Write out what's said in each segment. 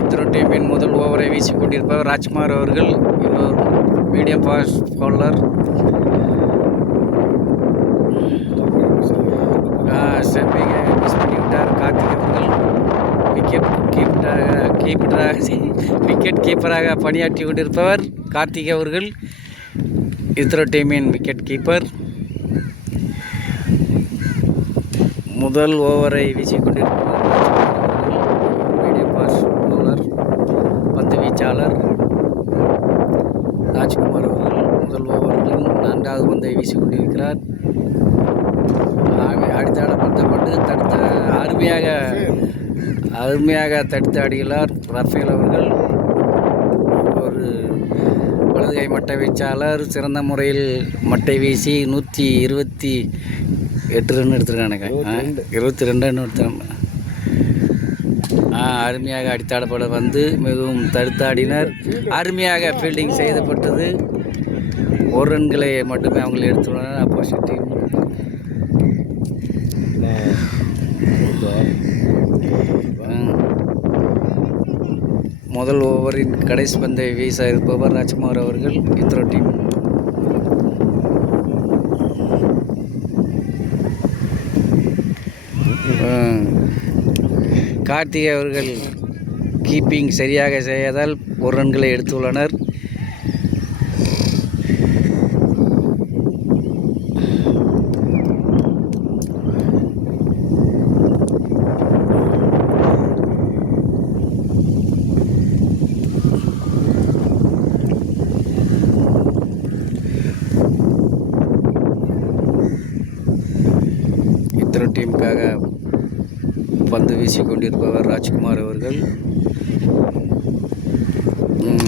இத்தனை டீமின் முதல் ஓவரை வீசிக் கொண்டிருப்பவர் ராஜ்குமார் அவர்கள். இவர் மீடியம் ஃபாஸ்ட் பவுலர். செம்மிங்க மிஸ் பண்ணிவிட்டார் கார்த்திக் அவர்கள். விக்கெட் கீப்பராக பணியாற்றி கொண்டிருப்பவர் கார்த்திக் அவர்கள். இஸ்ரோ டீமின் விக்கெட் கீப்பர். முதல் ஓவரை வீசிக் கொண்டிருப்பவர் மீடியம் ஃபாஸ்ட் பவுலர் பந்து வீச்சாளர் ராஜ்குமார் அவர்கள். முதல் ஓவரில் 4வது பந்தை வீசிக் கொண்டிருக்கிறார். அடித்தாடப்பட்டப்பட்டு அருமையாக தடுத்து ஆடுகிறார் ரஃபேல் அவர்கள். ஒரு வலதுகை மட்டை வீச்சாளர். சிறந்த முறையில் மட்டை வீசி 128 ரன் எடுத்திருக்கானுங்க. 22 ரன் எடுத்தாங்க. அருமையாக அடித்தாடப்பட வந்து மிகவும் தடுத்தாடினர். அருமையாக ஃபீல்டிங் செய்யப்பட்டது. 1 ரன்களை மட்டுமே அவங்களை எடுத்துள்ளனர் ஆப்போசிட் டீம். முதல் ஓவரின் கடைசி பந்தை வீச இருப்பவர் ராஜ்குமார் அவர்கள். இத்ரோ டீம் கார்த்திகை அவர்கள் கீப்பிங் சரியாக செய்யாதால் 1 ரன்களை எடுத்துள்ளனர். இத்தனை டீமுக்காக பந்து வீசிக் கொண்டிருப்பவர் ராஜ்குமார் அவர்கள்.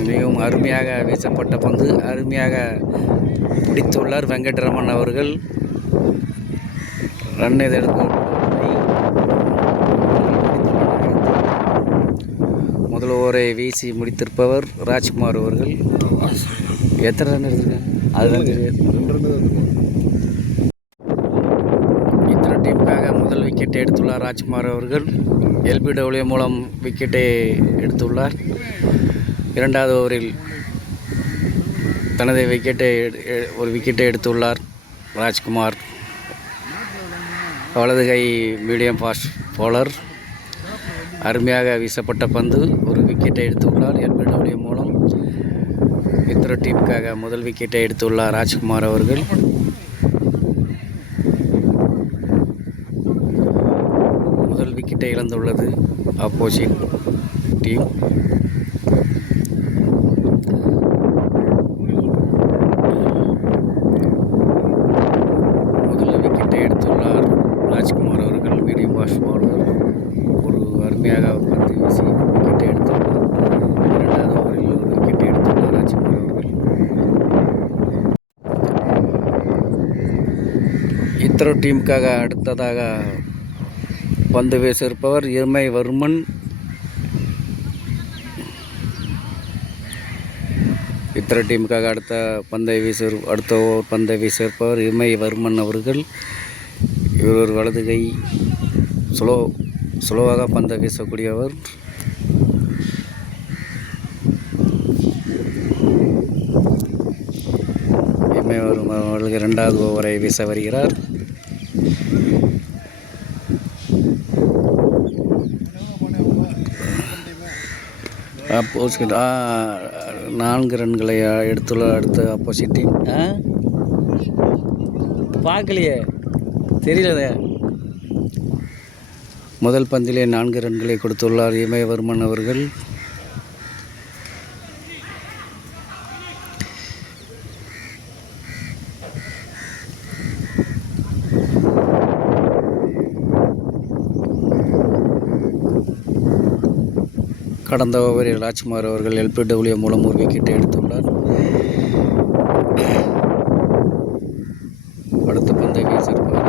மிகவும் அருமையாக வீசப்பட்ட பந்து அருமையாக பிடித்துள்ளார் வெங்கட்ரமன் அவர்கள். ரன் எடுத்து முதல் ஓவரை வீசி முடித்திருப்பவர் ராஜ்குமார் அவர்கள். எத்தனை ரன் எடுத்திருக்காங்க? அது இத்தனை டீமுக்காக முதல் விக்கெட்டை எடுத்துள்ளார் ராஜ்குமார் அவர்கள். எல்பிடபிள்யூ மூலம் விக்கெட்டை எடுத்துள்ளார். 2வது ஓவரில் தனது ஒரு விக்கெட்டை எடுத்துள்ளார் ராஜ்குமார். வலதுகை மீடியம் ஃபாஸ்ட் பவுலர். அருமையாக வீசப்பட்ட பந்து ஒரு விக்கெட்டை எடுத்துள்ளார் எல்பிடபிள்யூ மூலம். இத்தனை டீமுக்காக முதல் விக்கெட்டை எடுத்துள்ளார் ராஜ்குமார் அவர்கள். முதல் விக்கெட்டை இழந்துள்ளது ஆப்போசிட் டீம். முதல் விக்கெட்டை எடுத்துள்ளார் ராஜ்குமார் அவர்கள் மீடியம் ஃபாஸ்ட் பவுலர். ஒரு அருமையாக பந்து வீசி விக்கெட்டை எடுத்துள்ளார். 2வது ஓவரில் ஒரு விக்கெட்டை எடுத்துள்ளார் ராஜ்குமார் அவர்கள். இத்தனை டீமுக்காக அடுத்ததாக பந்து வீச இருப்பவர் இமயவர்மன். இத்தனை டீமுக்காக அடுத்த ஓவர் பந்தை வீச இருப்பவர் இமயவர்மன் அவர்கள். இவர் ஒரு வலதுகை ஸ்லோவாக பந்தை வீசக்கூடியவர். இமயவர்மன் அவர்கள் 2வது ஓவரை வீச வருகிறார். அப்போசிட் 4 ரன்களை எடுத்துள்ள அடுத்த ஆப்போசிட் டீம். பார்க்கலையே, தெரியல. முதல் பந்திலே 4 ரன்களை கொடுத்துள்ளார் இமயவர்மன் அவர்கள். கடந்த ஓவரில் ராஜ்குமார் அவர்கள் எல்பிடபிள்யூ மூலம் ஒரு விக்கெட்டை எடுத்துள்ளார். அடுத்த பந்தை வீசியிருப்பார்.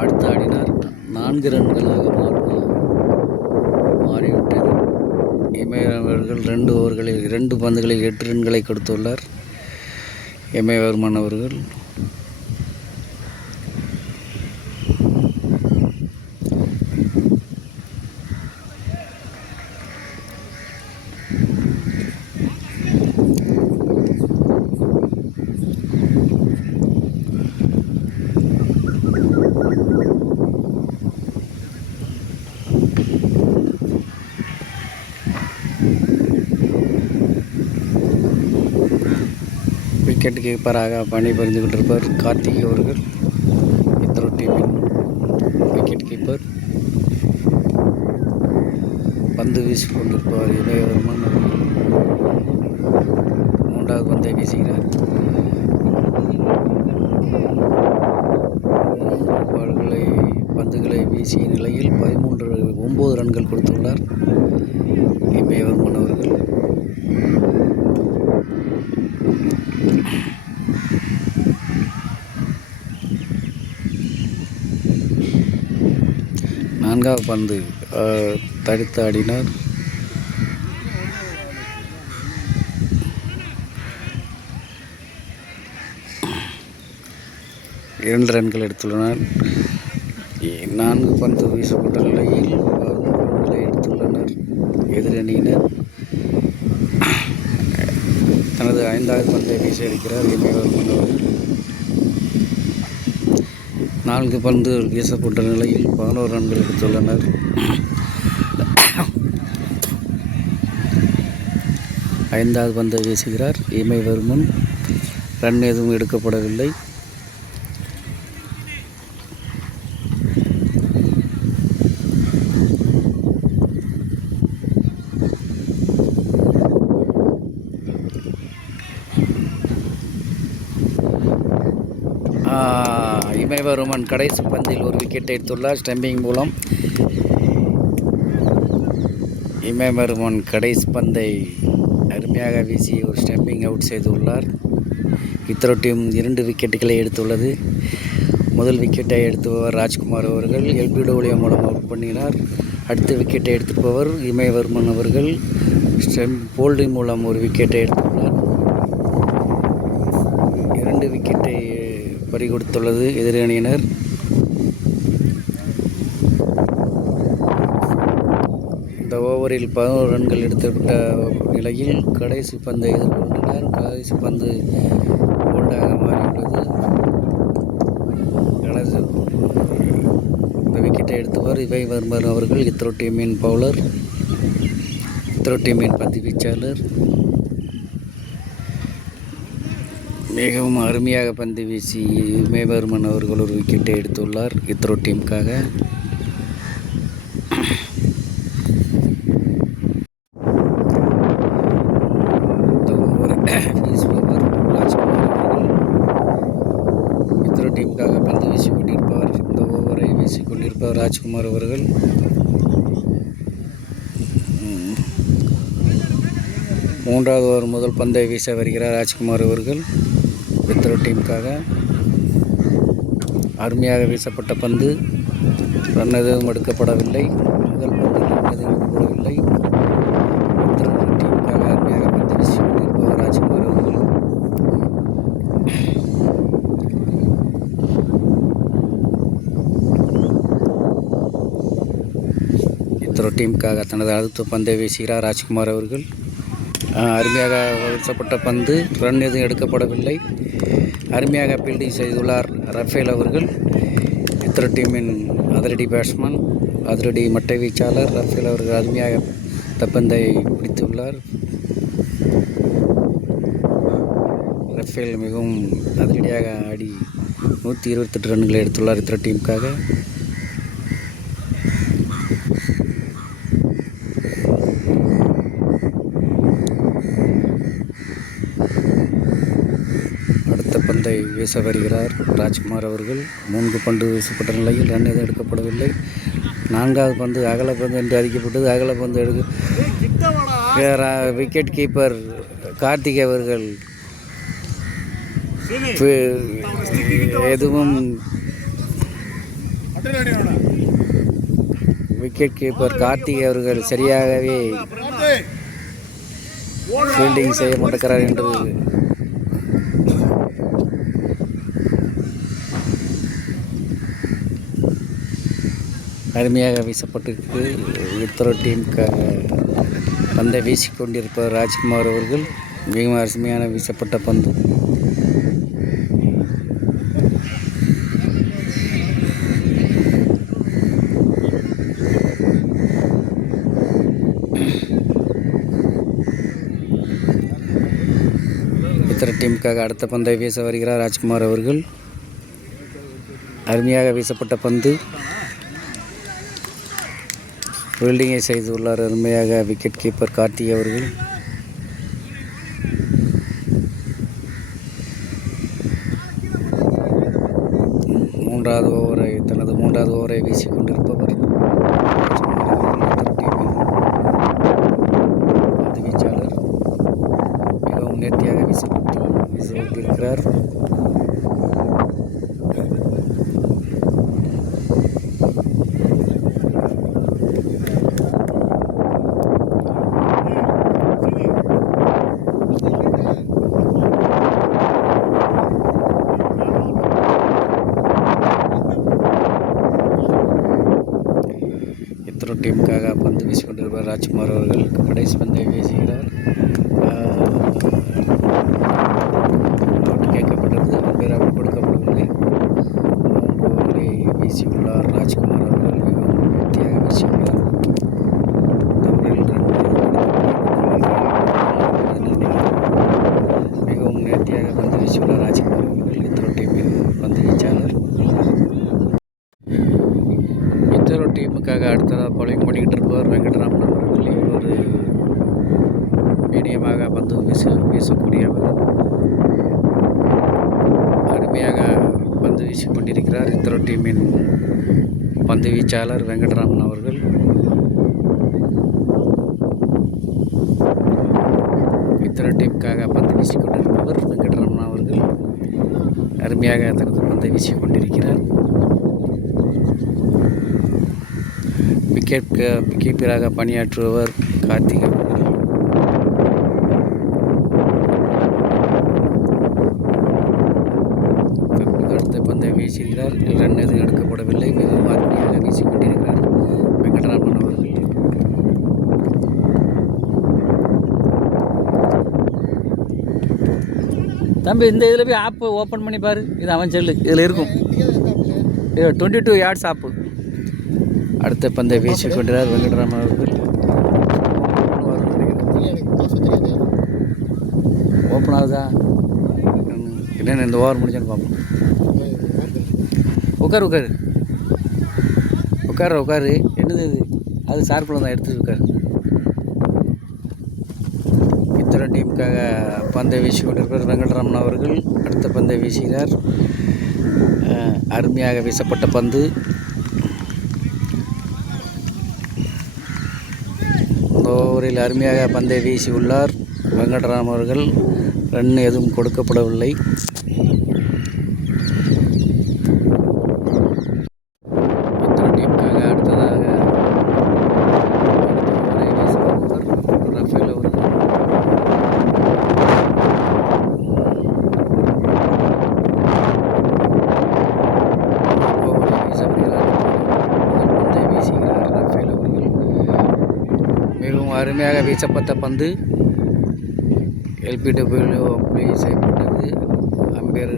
அடுத்து ஆடினார். 4 ரன்களாக மாறிவிட்டது. இமயவர்கள் 2 ஓவர்களில் 2 பந்துகளில் 8 ரன்களை கொடுத்துள்ளார் இமயவர்மன் அவர்கள். விக்கெட் கீப்பராக பணிபுரிந்து கொண்டிருப்பவர் கார்த்திக் அவர்கள். இத்தரோ டீமின் விக்கெட் கீப்பர். பந்து வீசிக் கொண்டிருப்பவர் இமயவர்மன் அவர்கள். மூன்றாவது பந்தை வீசுகிறார். பந்துகளை வீசிய நிலையில் 9 ரன்கள் கொடுத்துள்ளார் இமயவர்மன் அவர்கள். நான்காவது பந்து தடுத்து ஆடினார். இரண்டு ரன்கள் எடுத்துள்ளனர். 4 பந்து வீசப்பட்ட நிலையில் 11 ரன்களை எடுத்துள்ளனர் எதிரணியினர். தனது 5வது பந்தை வீச இருக்கிறார் இமயவர்மன் அவர்கள். 4 பந்து வீசப்பட்ட நிலையில் 11 ரன்கள் எடுத்துள்ளனர். 5வது பந்தை வீசுகிறார் இமயவர்மன். ரன் எதுவும் எடுக்கப்படவில்லை. இமயவர்மன் கடைசி பந்தில் ஒரு விக்கெட்டை எடுத்துள்ளார் ஸ்டம்பிங் மூலம். இமயவர்மன் கடைசி பந்தை அருமையாக வீசி ஒரு ஸ்டம்பிங் அவுட் செய்துள்ளார். இத்தரோ டீம் 2 விக்கெட்டுகளை எடுத்துள்ளது. முதல் விக்கெட்டை எடுத்துபவர் ராஜ்குமார் அவர்கள் LBW மூலம் அவுட் பண்ணினார். அடுத்த விக்கெட்டை எடுத்துப்பவர் இமயவர்மன் அவர்கள் போல்டிங் மூலம் ஒரு விக்கெட்டை எடுத்துள்ளார். 2 விக்கெட்டை பறிகொடுத்துள்ளது எதிரணியினர். இந்த ஓவரில் 11 ரன்கள் எடுத்துவிட்ட நிலையில் கடைசி பந்தை எதிர்கொண்டனர். கடைசி பந்து போல்டாக மாறியுள்ளது. இந்த விக்கெட்டை எடுத்தவர் இமயவர்மன் அவர்கள். இத்தரோ டீமின் பவுலர், இத்தரோ டீமின் பந்து வீச்சாளர். மிகவும் அருமையாக பந்து வீசி இமயவர்மன் அவர்கள் ஒரு விக்கெட்டை எடுத்துள்ளார் இத்தரோ டீமுக்காக. இந்த ஓவரை வீசுபவர் ராஜ்குமார் அவர்கள். இத்தரோ டீமுக்காக பந்து வீசிக் கொண்டிருப்பவர் இந்த ஓவரை வீசிக் கொண்டிருப்பவர் ராஜ்குமார் அவர்கள். மூன்றாவது ஓவர் முதல் பந்தை வீச வருகிறார் ராஜ்குமார் அவர்கள் இத்தரோ டீமுக்காக. அருமையாக வீசப்பட்ட பந்து. ரன் எதுவும் எடுக்கப்படவில்லை. முதல் பந்தில் ரன் எதுவும் எடுக்கப்படவில்லை. இத்தரோ டீமுக்காக அருமையாக பந்து வீசி கொண்டிருப்பவர் ராஜ்குமார் அவர்கள். இத்தரோ டீமுக்காக தனது அடுத்த பந்தை வீசுகிறார் ராஜ்குமார் அவர்கள். அருமையாக வீசப்பட்ட பந்து. ரன் எதுவும் எடுக்கப்படவில்லை. அருமையாக ஃபீல்டிங் செய்துள்ளார் ரஃபேல் அவர்கள். இத்தரோ டீமின் அதிரடி பேட்ஸ்மேன், அதிரடி மட்டை வீச்சாளர் ரஃபேல் அவர்கள் அருமையாக தப்பந்தை பிடித்துள்ளார். ரஃபேல் மிகவும் அதிரடியாக ஆடி 128 ரன்களை எடுத்துள்ளார் இத்தரோ டீமுக்காக. பந்தை வீச வருகிறார் ராஜ்குமார் அவர்கள். 3 பந்து வீசப்பட்ட நிலையில் ரன் எதுவும் எடுக்கப்படவில்லை. 4வது பந்து அகல பந்து என்று அறிக்கப்பட்டது. அகல பந்து விக்கெட் கீப்பர் கார்த்திக் அவர்கள் எதுவும் விக்கெட் கீப்பர் கார்த்திக் அவர்கள் சரியாகவே ஃபீல்டிங் செய்ய மாட்டேங்கிறார் என்று அருமையாக வீசப்பட்டிருக்கு. இத்தரோ டீமுக்காக பந்தை வீசிக்கொண்டிருப்பவர் ராஜ்குமார் அவர்கள். மிகவும் அருமையான வீசப்பட்ட பந்து. இத்தரோ டீமுக்காக அடுத்த பந்தை வீச வருகிறார் ராஜ்குமார் அவர்கள். அருமையாக வீசப்பட்ட பந்து ஃபீல்டிங்கை செய்துள்ளார் அருமையாக விக்கெட் கீப்பர் கார்த்திக் அவர்கள். தனது மூன்றாவது ஓவரை வீசிக்கொண்டிருப்பவர் பந்து வீச்சாளர் மிகவும் நேர்த்தியாக வீசியிருக்கிறார். டீமுக்காக பந்து வீசிக்கொண்டிருப்பார் ராஜ்குமார் அவர்கள். கடைசி பந்தை வீசுகிறார். கேட்கப்பட்டது, பேராக கொடுக்கப்படவில்லை. ஓவரை வீசியுள்ளார் ராஜ்குமார் அவர்கள். மிகவும் நேர்த்தியாக வீசியுள்ளார். மிகவும் நேர்த்தியாக பந்து வீசியுள்ளார் ராஜ்குமார் அவர்கள். இத்தனை டீமின் பந்து வீச்சாளர். இத்தனை டீமுக்காக அடுத்ததாக பவுலிங் பண்ணிக்கிட்டு இருப்பவர் வெங்கட்ராமன் அவர்கள். இவர் ஒரு மீடியமாக பந்து வீசக்கூடியவர். அருமையாக பந்து வீசிக்கொண்டிருக்கிறார் இத்தனை டீமின் பந்து வீச்சாளர் வெங்கட்ராமன் அவர்கள். இத்தனை டீமுக்காக பந்து வீசிக்கொண்டிருப்பவர் வெங்கட்ராமன் அவர்கள். அருமையாக தனது பந்தை வீசிக்கொண்டிருக்கிறார். விக்கெட் கீப்பராக பணியாற்றுபவர் கார்த்திக் அவர்கள். அடுத்த பந்தை வீசுகிறார். ரன் எதுவும் எடுக்கப்படவில்லை. மிகவும் அருமையாக வீசிக்கொண்டிருக்கிறார் வெங்கட்ராமன் அவர்கள். தம்பி, இந்த இதில் போய் ஆப்பு ஓப்பன் பண்ணி பாரு. இது அவன் செல்லு, இதில் இருக்கும். 22 yards ஆப்பு. அடுத்த பந்தை வீசிக்கொண்டார் வெங்கட்ராமன் அவர்கள். ஓப்பன் ஆகுதா என்னென்ன இந்த ஓவர் முடிஞ்சான்னு பார்ப்போம். உட்காரு என்னது இது? அது சார்பில் தான் எடுத்து உட்காரு. இத்தனை டீமுக்காக பந்தை வீசி கொண்டிருக்கிறார் வெங்கட்ராமன் அவர்கள். அடுத்த பந்தை வீசுகிறார். அருமையாக வீசப்பட்ட பந்து ஓவரில் அருமையாக பந்தை வீசியுள்ளார் வெங்கட்ராமன் அவர்கள். ரன் எதுவும் கொடுக்கப்படவில்லை. இத்தனை டீமுக்காக அடுத்ததாக ரஃபேல் அவர்கள். பந்தை வீசுகிறார் ரஃபேல் அவர்கள். மிகவும் அருமையாக வீசப்பட்ட பந்து எல்பிடபிள்யூ அப்ளை செய்யப்பட்டது. அம்பேர்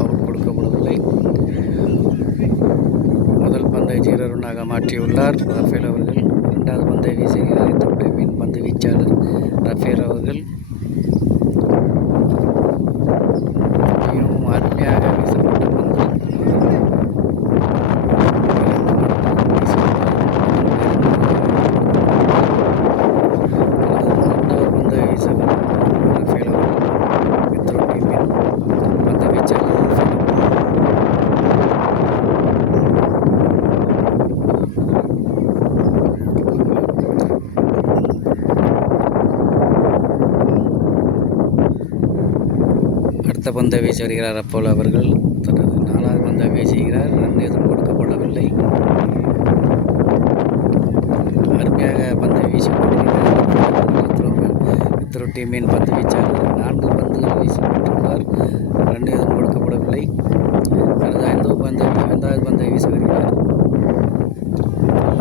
அவுட் கொடுக்கப்படவில்லை. முதல் பந்தை 0 ரன்னாக மாற்றியுள்ளார் ரஃபேல் அவர்கள். இரண்டாவது பந்தை வீசுகிறார் தொட்டு மீன் பந்து வீச்சாளர் ரஃபேல் அவர்கள். மிகவும் அருமையாக வீசப்பட்ட பந்து அடுத்த பந்தை வீசி வருகிறார் அப்போல் அவர்கள். தனது 4வது பந்தை வீசுகிறார். ரன் எதுவும் கொடுக்கப்படவில்லை. அருமையாக பந்தை வீசி கொண்டிருக்கிறார் டீமின் பந்து வீச்சாளர். 4 பந்துகள் வீசப்பட்டுள்ளார். ரன் எதுவும் கொடுக்கப்படவில்லை. தனது 5வது பந்தை வீசி வருகிறார்.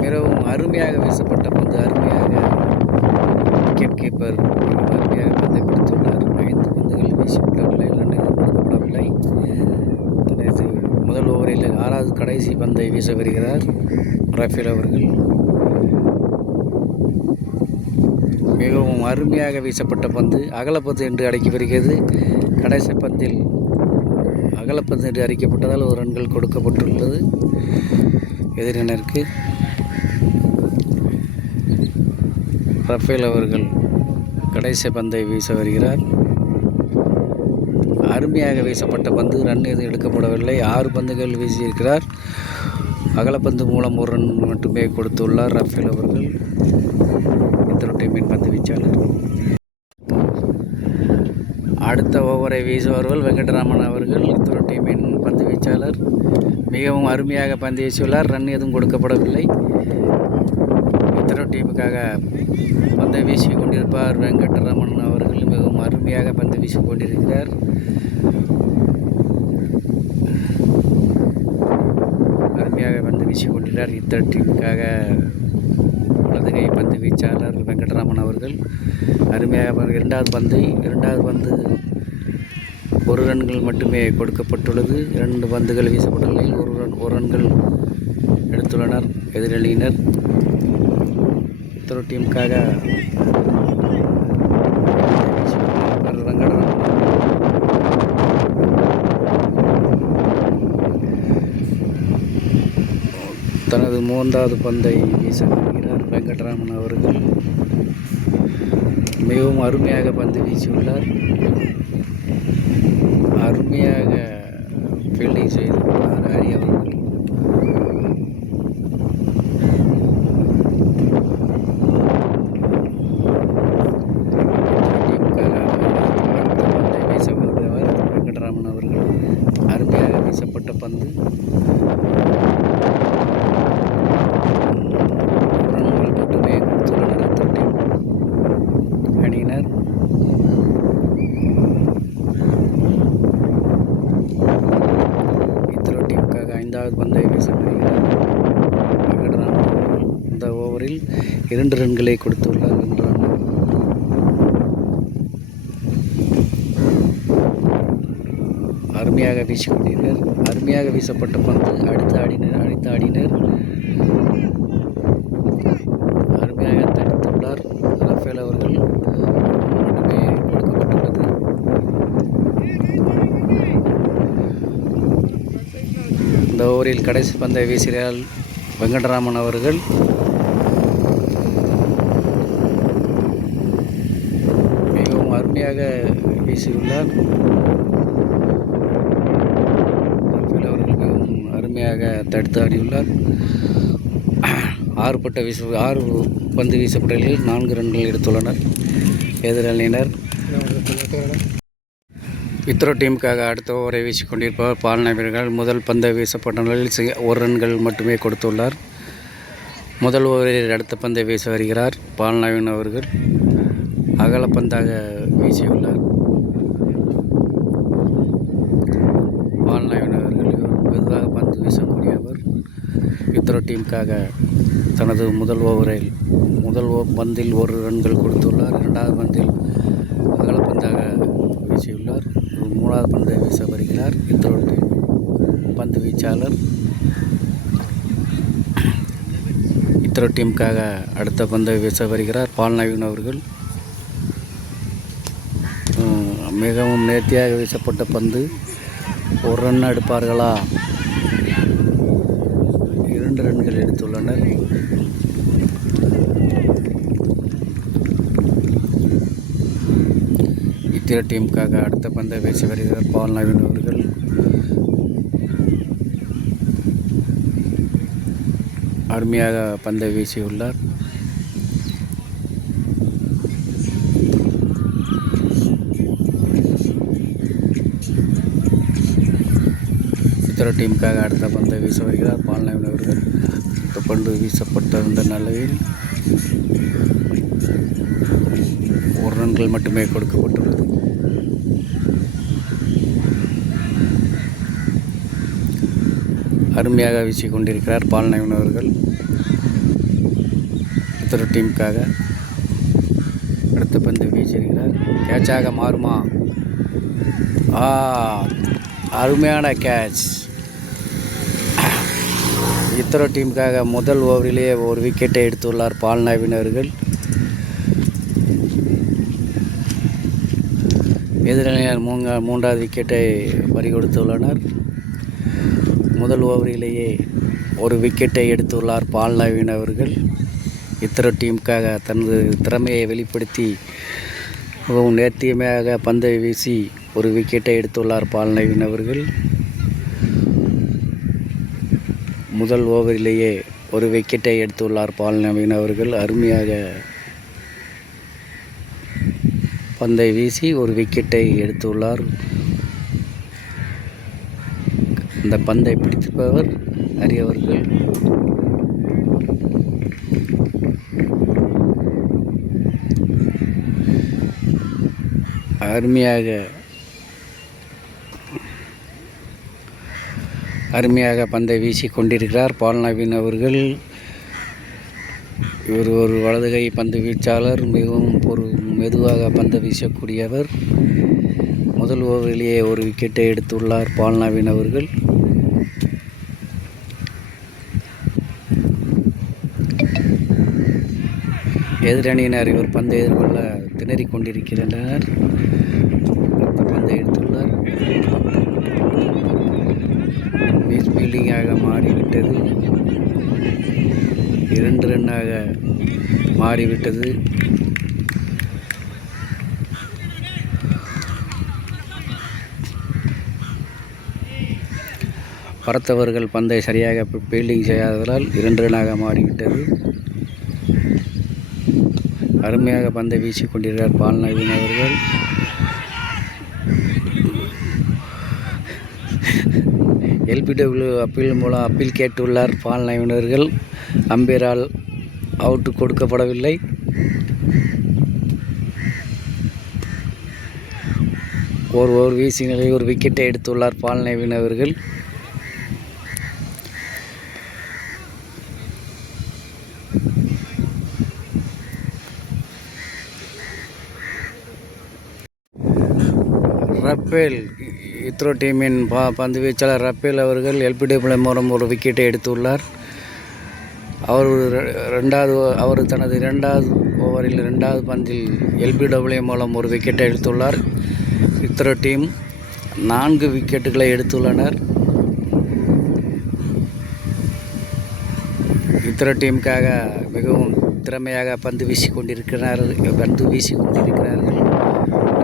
மிகவும் அருமையாக வீசப்பட்ட பந்து அருமையாக விக்கெட் கீப்பர் அருமையாக பந்தை பிடித்துள்ளார். 5 பந்துகள் வீசிவிடவில்லை. ரன் எதுவும் கொடுக்கப்படவில்லை. தனது முதல் ஓவரில் 6வது கடைசி பந்தை வீச வருகிறார் ரஃபேல் அவர்கள். மிகவும் அருமையாக வீசப்பட்ட பந்து அகலப்பந்து என்று அழைக்கப்படுகிறது. கடைசி பந்தில் அகலப்பந்து என்று அறிக்கப்பட்டதால் ஒரு ரன்கள் கொடுக்கப்பட்டுள்ளது எதிரினருக்கு. ரஃபேல் அவர்கள் கடைசி பந்தை வீச வருகிறார். அருமையாக வீசப்பட்ட பந்து, ரன் எதுவும் எடுக்கப்படவில்லை. 6 பந்துகள் வீசியிருக்கிறார். அகலப்பந்து மூலம் ஒரு ரன் மட்டுமே கொடுத்துள்ளார் ரஃபேல் அவர்கள், இத்தரோ டீமின் பந்து வீச்சாளர். அடுத்த ஓவரை வீசுபவர்கள் வெங்கட்ராமன் அவர்கள், இத்தரோ டீமின் பந்து வீச்சாளர். மிகவும் அருமையாக பந்து வீசியுள்ளார். ரன் எதுவும் கொடுக்கப்படவில்லை. இத்தரோ டீமுக்காக பந்தை வீசி கொண்டிருப்பார் வெங்கட்ராமன் அவர்கள். மிகவும் அருமையாக பந்து வீசி கொண்டிருக்கிறார். அருமையாக பந்து வீசி கொண்டிருக்கிறார். இத்தரோ டீமுக்காக வலதுகை பந்து வீச்சாளர் வெங்கட்ராமன் அவர்கள் அருமையாக இரண்டாவது பந்து 1 ரன்கள் மட்டுமே கொடுக்கப்பட்டுள்ளது. 2 பந்துகள் வீசப்பட்ட நிலையில் 1 ரன்கள் எடுத்துள்ளனர் எதிரணியினர். இத்தரோ டீமுக்காக தனது 3வது பந்தை வீச வருகிறார் வெங்கட்ராமன் அவர்கள். மிகவும் அருமையாக பந்து வீசியுள்ளார். அருமையாக ஃபீல்டிங் செய்துள்ளார் ஹரி அவர்கள். வெங்கட்ராமன் அவர்கள் அருமையாக வீசப்பட்ட பந்து ரன்கள் மட்டுமே கொடுத்துள்ளனர் அணியினர். இத்தரோ டீமுக்காக 5வது பந்தை வீச வருகிறார் வெங்கட்ராமன். இந்த ஓவரில் 2 ரன்களை கொடுத்துள்ளார் வெங்கட்ராமன். அருமையாக வீசிக்கொண்டிருக்கிறார். அருமையாக வீசப்பட்ட பந்து அடித்து ஆடினர். அருமையாக தடுத்துள்ளார் ரஃபேல் அவர்கள். மட்டுமே கொடுக்கப்பட்டுள்ளது. இந்த ஓவரில் கடைசி பந்தை வீசுகிறார் வெங்கட்ராமன் அவர்கள். மிகவும் அருமையாக வீசியுள்ளார். அருமையாக தடுத்து ஆடியுள்ளார். 6 பந்து வீசப்பட்டதில் 4 ரன்கள் எடுத்துள்ளனர் எதிரணியினர். இத்தரோ டீமுக்காக அடுத்த ஓவரை வீசிக்கொண்டிருப்பவர் பால்னா வீரர்கள். முதல் பந்தை வீசப்பட்ட நிலையில் 1 ரன்கள் மட்டுமே கொடுத்துள்ளார். முதல் ஓவரில் அடுத்த பந்தை வீச வருகிறார் பால்னாவின் அவர்கள். அகலப்பந்தாக வீசியுள்ளார் பால்னாவின் அவர்கள். மெதுவாக பந்து வீசக்கூடியவர். இத்தரோ டீமுக்காக தனது முதல் பந்தில் 1 ரன்கள் கொடுத்துள்ளார். 2வது பந்தில் அகலப்பந்தாக வீசியுள்ளார். 3வது பந்தை வீச வருகிறார் இத்தரோ டீம் பந்து வீச்சாளர். இத்தரோ டீமுக்காக அடுத்த பந்தை வீச வருகிறார் பால்னாவின் அவர்கள். மிகவும் நேர்த்தியாக வீசப்பட்ட பந்து. 1 ரன் எடுப்பார்களா? 2 ரன்கள் எடுத்துள்ளனர். இத்தரோ டீமுக்காக அடுத்த பந்தை வீச வருகிறார் பால்னாவின் அவர்கள். அருமையாக பந்தை வீசியுள்ளார். இத்தரோ டீமுக்காக அடுத்த பந்தை வீச வருகிறார் பால்னாவின் அவர்கள். பந்து வீசப்பட்டிருந்த நிலையில் 1 ரன்கள் மட்டுமே கொடுக்கப்பட்டுள்ளது. அருமையாக வீசி கொண்டிருக்கிறார் பால்னாவின் அவர்கள். இத்தரோ டீமுக்காக அடுத்த பந்து வீசியிருக்கிறார். கேட்சாக மாறுமா? அருமையான கேட்ச். இத்தரோ டீமுக்காக முதல் ஓவரிலேயே 1 விக்கெட்டை எடுத்துள்ளார் பால்னாவின் அவர்கள். எதிரணியார் மூன்றாவது விக்கெட்டை பறிகொடுத்துள்ளனர். முதல் ஓவரிலேயே ஒரு விக்கெட்டை எடுத்துள்ளார் பால் நவீன் அவர்கள். இத்தர டீமுக்காக தனது திறமையை வெளிப்படுத்தி மிகவும் நேர்த்தியமாக பந்தை வீசி ஒரு விக்கெட்டை எடுத்துள்ளார் பால் நவீன் அவர்கள். முதல் ஓவரிலேயே ஒரு விக்கெட்டை எடுத்துள்ளார் பால் நவீன் அவர்கள். அருமையாக பந்தை வீசி ஒரு விக்கெட்டை எடுத்துள்ளார். அந்த பந்தை பிடித்திருப்பவர் ஹரி அவர்கள். அருமையாக பந்தை வீசி கொண்டிருக்கிறார் பால் நவீன் அவர்கள். இவர் ஒரு வலதுகை பந்து வீச்சாளர், மிகவும் மெதுவாக பந்து வீசக்கூடியவர். முதல் ஓவரிலேயே ஒரு விக்கெட்டை எடுத்துள்ளார் பால் நவீன் அவர்கள். எதிரணியினர் இவர் பந்தை எதிர்கொள்ள திணறிக் கொண்டிருக்கின்றனர். பந்தை எடுத்துள்ளார். ஃபீல்டிங்காக மாறிவிட்டது. 2 ரன்னாக மாறிவிட்டது. பறத்தவர்கள் பந்தை சரியாக ஃபீல்டிங் செய்யாததால் 2 ரன்னாக மாறிவிட்டது. அருமையாக பந்தை வீசி கொண்டிருக்கிறார் பால் நவீன் அவர்கள். LBW அப்பீல் மூலம் அப்பீல் கேட்டுள்ளார் பால் நவீன் அவர்கள். அம்பையரால் அவுட்டு கொடுக்கப்படவில்லை. ஒரு ஓவர் வீசி நிலையில் ஒரு விக்கெட்டை எடுத்துள்ளார் பால் நவீன் அவர்கள். ரஃபேல் இத்ரோ டீமின் பந்து வீச்சாளர் ரஃபேல் அவர்கள் LBW மூலம் ஒரு விக்கெட்டை எடுத்துள்ளார். அவர் தனது 2வது ஓவரில் 2வது பந்தில் LBW மூலம் ஒரு விக்கெட்டை எடுத்துள்ளார். இத்ரோ டீம் 4 விக்கெட்டுகளை எடுத்துள்ளனர். இத்ரோ டீமுக்காக மிகவும் திறமையாக பந்து வீசி கொண்டிருக்கிறார்கள்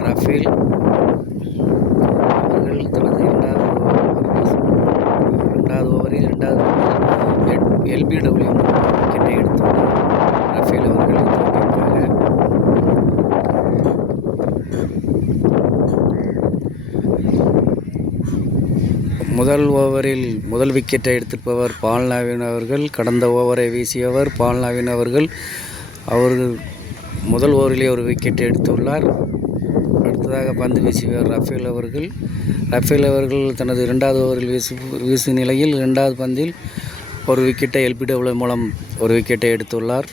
ரஃபேல் அவர்கள். தனது 2வது ஓவரில் 2வது LBW விக்கெட்டை எடுத்துள்ளார் ரஃபேல் அவர்கள். முதல் ஓவரில் முதல் விக்கெட்டை எடுத்திருப்பவர் பால் நவீன் அவர்கள். கடந்த ஓவரை வீசியவர் பால் நவீன் அவர்கள். முதல் ஓவரிலே ஒரு விக்கெட்டை எடுத்துள்ளார். அடுத்ததாக பந்து வீசியவர் ரஃபேல் அவர்கள். ரஃபேல் அவர்கள் தனது 2வது ஓவரில் வீசும் நிலையில் 2வது பந்தில் ஒரு விக்கெட்டை LBW மூலம் ஒரு விக்கெட்டை எடுத்துள்ளார்.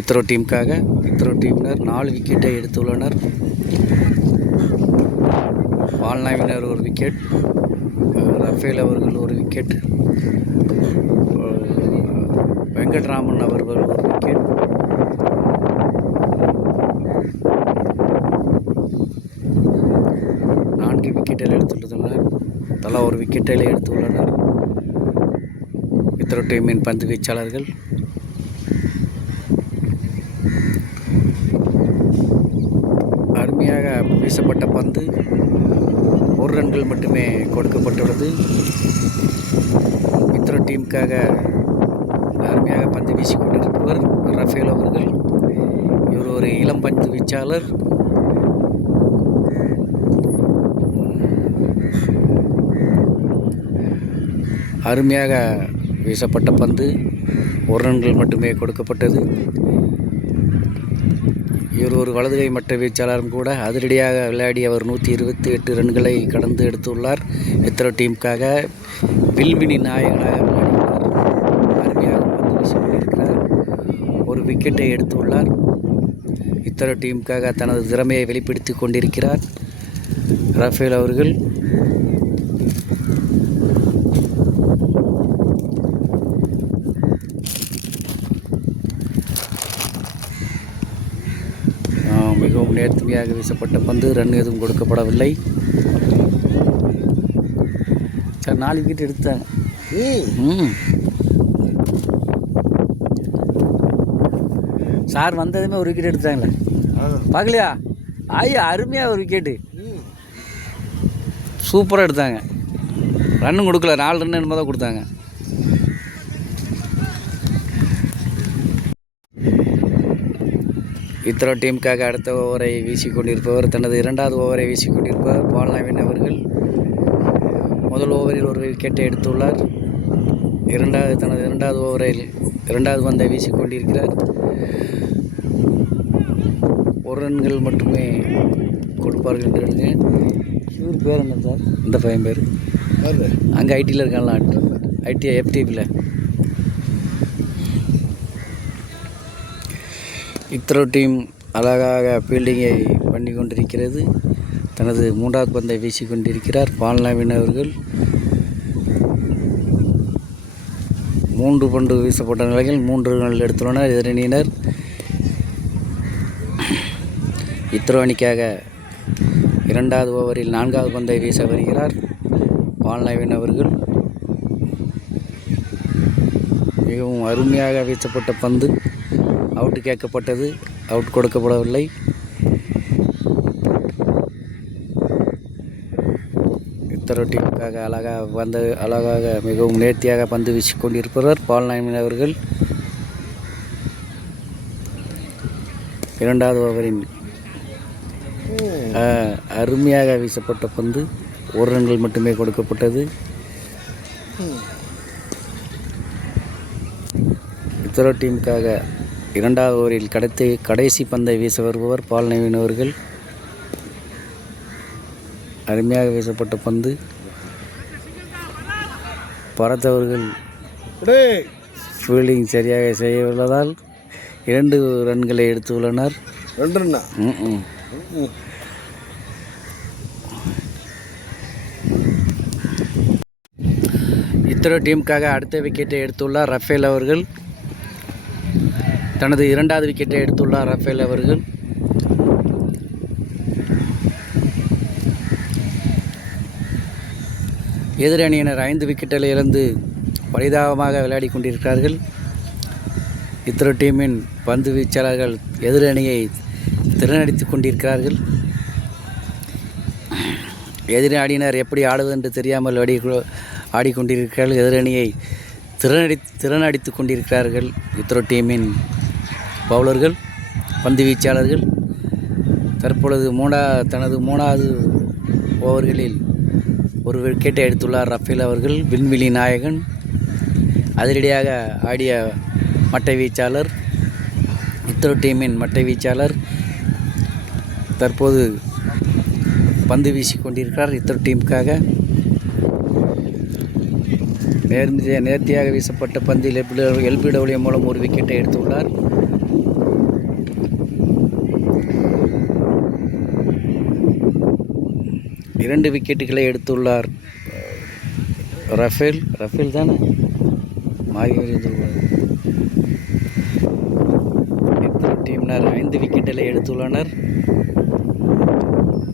இத்ரோ டீமுக்காக இத்ரோ டீமினர் 4 விக்கெட்டை எடுத்துள்ளனர். பால் நவீனர் ஒரு விக்கெட், ரஃபேல் அவர்கள் ஒரு விக்கெட், வெங்கட்ராமன் அவர்கள் ஒரு விக்கெட், விக்கெட்டில் எடுத்துள்ளனர். தலா ஒரு விக்கெட்டில் எடுத்துள்ளனர் இத்ரோ டீமின் பந்து வீச்சாளர்கள். அருமையாக வீசப்பட்ட பந்து 1 ரன்கள் மட்டுமே கொடுக்கப்பட்டுள்ளது. இத்ரோ டீமுக்காக அருமையாக பந்து வீசி கொண்டிருப்பவர் ரஃபேல் அவர்கள். இவர் ஒரு இளம் பந்து வீச்சாளர். அருமையாக வீசப்பட்ட பந்து 1 ரன்கள் மட்டுமே கொடுக்கப்பட்டது. இவர் ஒரு வலதுகை மட்ட வீச்சாளரும் கூட. அதிரடியாக விளையாடி அவர் 128 ரன்களை கடந்து எடுத்துள்ளார். இத்ரோ டீமுக்காக வில்வினி நாயகனாக விளையாடினார். அருமையாக பந்து வீசி கொண்டிருக்கிறார். ஒரு விக்கெட்டை எடுத்துள்ளார். இத்ரோ டீமுக்காக தனது திறமையை வெளிப்படுத்தி கொண்டிருக்கிறார் ரஃபேல் அவர்கள். மிகவும் அருமையாக வீசப்பட்ட பந்து, ரன் எதுவும் கொடுக்கப்படவில்லை. சார் 4 விக்கெட் எடுத்தாங்க. சார் வந்ததுமே ஒரு விக்கெட் எடுத்தாங்களே, பார்க்கலையா? அருமையாக ஒரு விக்கெட்டு, சூப்பராக எடுத்தாங்க. ரன்னும் கொடுக்கல, 4 ரன் என்னமோ தான் கொடுத்தாங்க. இத்தனை டீமுக்காக அடுத்த ஓவரை வீசிக்கொண்டிருப்பவர், தனது 2வது ஓவரை வீசிக்கொண்டிருப்பவர் பால் நவீன் அவர்கள். முதல் ஓவரில் ஒரு விக்கெட்டை எடுத்துள்ளார். தனது 2வது ஓவரில் 2வது பந்தை வீசிக்கொண்டிருக்கிறார். 1 ரன்கள் மட்டுமே கொடுப்பார்கள் என்று எழுதுங்க. இவர் பேர் என்ன சார்? இந்த பையன் பேர் அங்கே ஐடியில் இருக்காங்களா? ஐடி எஃப்டிபியில். இத்ரோ டீம் அழகாக ஃபீல்டிங்கை பண்ணி கொண்டிருக்கிறது. தனது 3வது பந்தை வீசிக்கொண்டிருக்கிறார் பால் நவீன் அவர்கள். 3 பந்து வீசப்பட்ட நிலையில் 3 ரன்கள் எடுத்துள்ளனர் எதிரணியினர். இத்ரோ அணிக்காக 2வது ஓவரில் 4வது பந்தை வீச வருகிறார் பால் நவீன் அவர்கள். மிகவும் அருமையாக வீசப்பட்ட பந்து அவுட்டு கேட்கப்பட்டது, அவுட் கொடுக்கப்படவில்லை. இத்தனை டீமுக்காக அழகாக மிகவும் நேர்த்தியாக பந்து வீசிக்கொண்டிருப்பவர் பால் நவீன் அவர்கள். 2வது ஓவரின் அருமையாக வீசப்பட்ட பந்து, 1 ரன்கள் மட்டுமே கொடுக்கப்பட்டது. இத்தனை டீமுக்காக 2வது ஓவரில் கடைசி பந்தை வீச வருபவர் பால் நவீன் அவர்கள். அருமையாக வீசப்பட்ட பந்து, பறத்தவர்கள் ஃபீல்டிங் சரியாக செய்யவுள்ளதால் 2 ரன்களை எடுத்துள்ளனர். 2 ரன்னா? இத்தனை டீமுக்காக அடுத்த விக்கெட்டை எடுத்துள்ளார் ரஃபேல் அவர்கள். தனது 2வது விக்கெட்டை எடுத்துள்ளார் ரஃபேல் அவர்கள். எதிரணியினர் 5 விக்கெட்டுகளை இழந்து பரிதாபமாக விளையாடி கொண்டிருக்கிறார்கள். இத்தனை டீமின் பந்து வீச்சாளர்கள் எதிரணியை திறனடித்து கொண்டிருக்கிறார்கள். எதிரி அணியினர் எப்படி ஆடுவது என்று தெரியாமல் ஆடிக்கொண்டிருக்கிறார்கள். எதிரணியை திறனடித்து கொண்டிருக்கிறார்கள் இத்தனை டீமின் பவுலர்கள், பந்து வீச்சாளர்கள். தற்பொழுது தனது 3வது ஓவர்களில் ஒரு விக்கெட்டை எடுத்துள்ளார் ரஃபேல் அவர்கள், விண்வெளி நாயகன். அதிரடியாக ஆடிய மட்டை வீச்சாளர், இத்தனை டீமின் மட்டை வீச்சாளர் தற்போது பந்து வீசி கொண்டிருக்கிறார். இத்தனை டீமுக்காக நேர்த்தியாக வீசப்பட்ட பந்தில் எல்பிடபிள்யூ மூலம் ஒரு விக்கெட்டை எடுத்துள்ளார். இரண்டு விக்கெட்டுகளை எடுத்துள்ளார் ரஃபேல் தானே டீமினர் 5 விக்கெட்டுகளை எடுத்துள்ளனர்.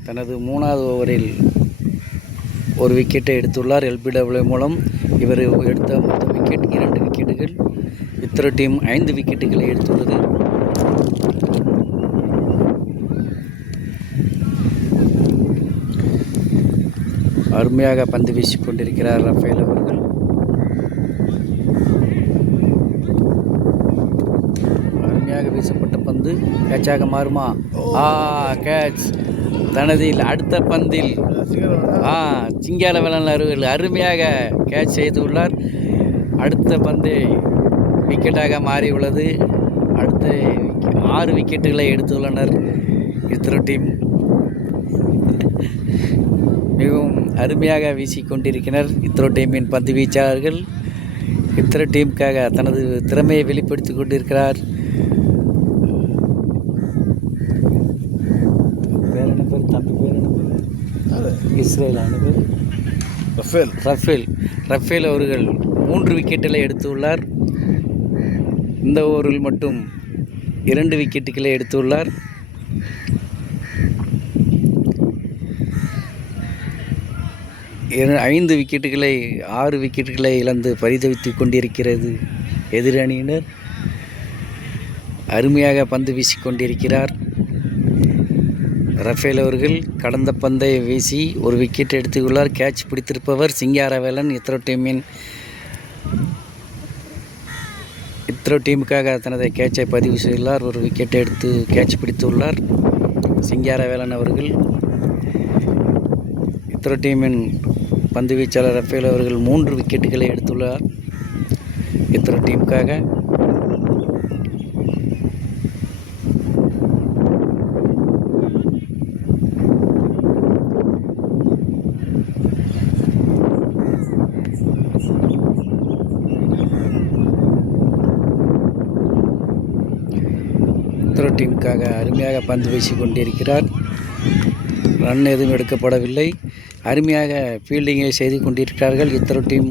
தனது 3வது ஓவரில் ஒரு விக்கெட்டை எடுத்துள்ளார் எல்பிடபிள்யூ மூலம். இவர் எடுத்த மொத்த விக்கெட் 2 விக்கெட்டுகள். இத்தனை டீம் 5 விக்கெட்டுகளை எடுத்துள்ளது. அருமையாக பந்து வீசிக் கொண்டிருக்கிறார் ரஃபேல் அவர்கள். அருமையாக வீசப்பட்ட பந்து கேட்சாக மாறுமா? கேட்ச். தனதில் அடுத்த பந்தில் சிங்கால வேளாண் அவர்கள் அருமையாக கேட்ச் செய்துள்ளார். அடுத்த பந்து விக்கெட்டாக மாறியுள்ளது. அடுத்த 6 விக்கெட்டுகளை எடுத்துள்ளனர் இத்தனை டீம். மிகவும் அருமையாக வீசிக்கொண்டிருக்கிறார் இத்தனை டீமின் பந்து வீச்சாளர்கள். இத்தனை டீமுக்காக தனது திறமையை வெளிப்படுத்தி கொண்டிருக்கிறார். தம்பி பேர் என்ன பேர்? இஸ்ரேல் ரஃபேல் அவர்கள் 3 விக்கெட்டுகளை எடுத்துள்ளார். இந்த ஓவரில் மட்டும் 2 விக்கெட்டுகளை எடுத்துள்ளார். 5 விக்கெட்டுகளை 6 விக்கெட்டுகளை இழந்து பரிதவித்து கொண்டிருக்கிறது எதிரணியினர். அருமையாக பந்து வீசிக்கொண்டிருக்கிறார் ரஃபேல் அவர்கள். கடந்த பந்தை வீசி ஒரு விக்கெட் எடுத்துள்ளார். கேட்ச் பிடித்திருப்பவர் சிங்காரவேலன். இத்ரோ டீமுக்காக தனது கேட்சை பதிவு செய்துள்ளார். ஒரு விக்கெட்டை எடுத்து கேட்ச் பிடித்துள்ளார் சிங்காரவேலன் அவர்கள். இத்ரோ டீமின் பந்து வீச்சாளர் ரஃபேல் அவர்கள் 3 விக்கெட்டுகளை எடுத்துள்ளார் இத்ரோ டீமுக்காக. இத்ரோ டீமுக்காக அருமையாக பந்து வீசி கொண்டிருக்கிறார். ரன் எதுவும் எடுக்கப்படவில்லை. அருமையாக ஃபீல்டிங்கை செய்து கொண்டிருக்கிறார்கள் இத்ரோ டீம்.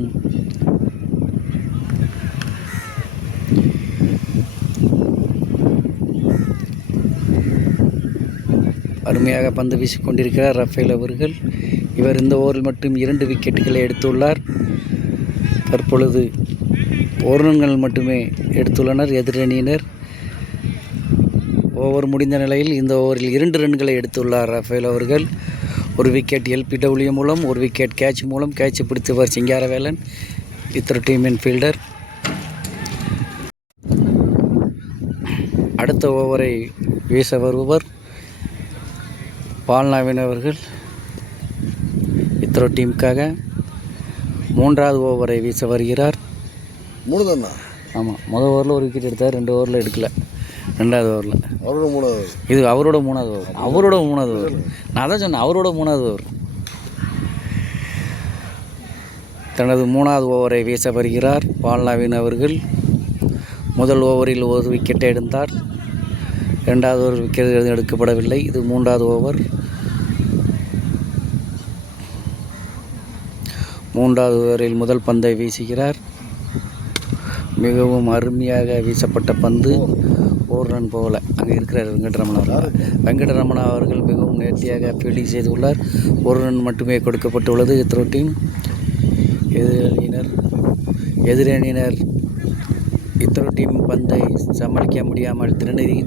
அருமையாக பந்து வீசி கொண்டிருக்கிறார் ரஃபேல் அவர்கள். இவர் இந்த ஓவரில் மட்டும் 2 விக்கெட்டுகளை எடுத்துள்ளார். தற்பொழுது 1 ரன்கள் மட்டுமே எடுத்துள்ளனர் எதிரணியினர். ஓவர் முடிந்த நிலையில் இந்த ஓவரில் 2 ரன்களை எடுத்துள்ளார் ரஃபேல் அவர்கள். ஒரு விக்கெட் LPW மூலம், ஒரு விக்கெட் கேட்ச் மூலம். கேட்ச் பிடித்தவர் சிங்காரவேலன் இத்ரோ டீமின் ஃபீல்டர். அடுத்த ஓவரை வீச வருபவர் பால் நவீன் அவர்கள் இத்ரோ டீமுக்காக. 3வது ஓவரை வீச வருகிறார். ஆமாம், முதல் ஓவரில் ஒரு விக்கெட் எடுத்தார். 2 ஓவரில் எடுக்கலை. 2வது ஓவரில் இது அவரோட 3வது ஓவர். நான் தான் சொன்னேன், அவரோட 3வது ஓவர். தனது 3வது ஓவரை வீச வருகிறார் பால் நவீன் அவர்கள். முதல் ஓவரில் ஒரு விக்கெட்டை எடுத்தார். 2வது ஒரு விக்கெட் எடுக்கப்படவில்லை. இது 3வது ஓவர். 3வது ஓவரில் முதல் பந்தை வீசுகிறார். மிகவும் அருமையாக வீசப்பட்ட பந்து. 1 ரன் போகல. அங்கே இருக்கிறார் வெங்கடரமணா அவர்கள் மிகவும் நேர்த்தியாக ஃபீல்டிங் செய்துள்ளார். 1 ரன் மட்டுமே கொடுக்கப்பட்டுள்ளது இத்ரோ டீம். எதிரணியினர் இத்ரோ டீம் பந்தை சமாளிக்க முடியாமல்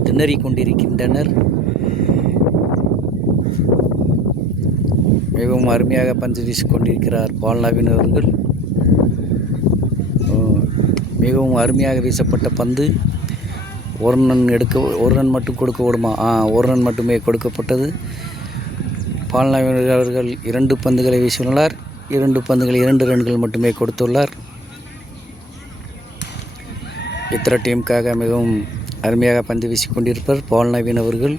திணறி கொண்டிருக்கின்றனர். மிகவும் அருமையாக பந்து வீசிக்கொண்டிருக்கிறார் பால் நவீன் அவர்கள். மிகவும் அருமையாக வீசப்பட்ட பந்து. 1 ரன் மட்டும் கொடுக்க விடுமா? 1 ரன் மட்டுமே கொடுக்கப்பட்டது. பால் நவீன் அவர்கள் 2 பந்துகளை வீசியுள்ளார். 2 பந்துகள் 2 ரன்கள் மட்டுமே கொடுத்துள்ளார். இத்ரோ டீமுக்காக மிகவும் அருமையாக பந்து வீசிக்கொண்டிருப்பார் பால் நவீன் அவர்கள்.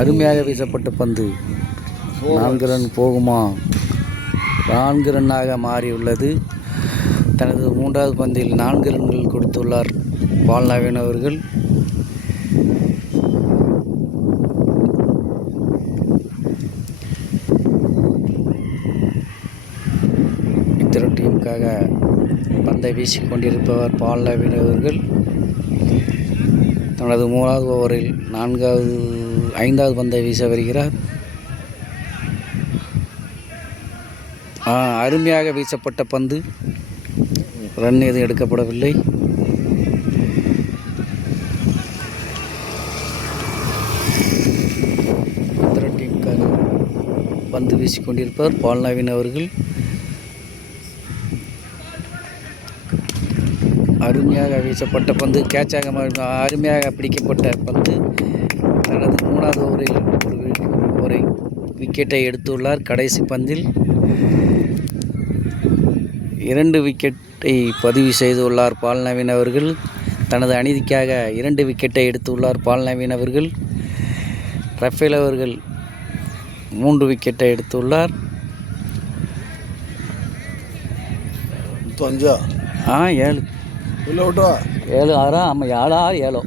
அருமையாக வீசப்பட்ட பந்து 4 ரன் போகுமா? 4 ரன்னாக மாறியுள்ளது. தனது 3வது பந்தில் 4 ரன்கள் கொடுத்துள்ளார் பால் நவீன் அவர்கள். இத்ரோ டீமுக்காக பந்தை வீசிக்கொண்டிருப்பவர் பால் நவீன் அவர்கள். தனது 3வது ஓவரில் 5வது பந்தை வீச வருகிறார். அருமையாக வீசப்பட்ட பந்து. ரன் எதுவும் எடுக்கப்படவில்லை. இத்ரோ டீமுக்காக பந்து வீசிக்கொண்டிருப்பார் பால் நவீன் அவர்கள். அருமையாக வீசப்பட்ட பந்து கேட்சாக அருமையாக பிடிக்கப்பட்ட பந்து. தனது 3வது ஓவரில் ஒரு விக்கெட்டை எடுத்துள்ளார். கடைசி பந்தில் 2 விக்கெட்டை பதிவு செய்துள்ளார் பால் நவீன் அவர்கள். தனது அணிதிக்காக 2 விக்கெட்டை எடுத்துள்ளார் பால் நவீன் அவர்கள். ரஃபேல் அவர்கள் 3 விக்கெட்டை எடுத்துள்ளார். 7 7 6 ஆமாம் 7 6 7.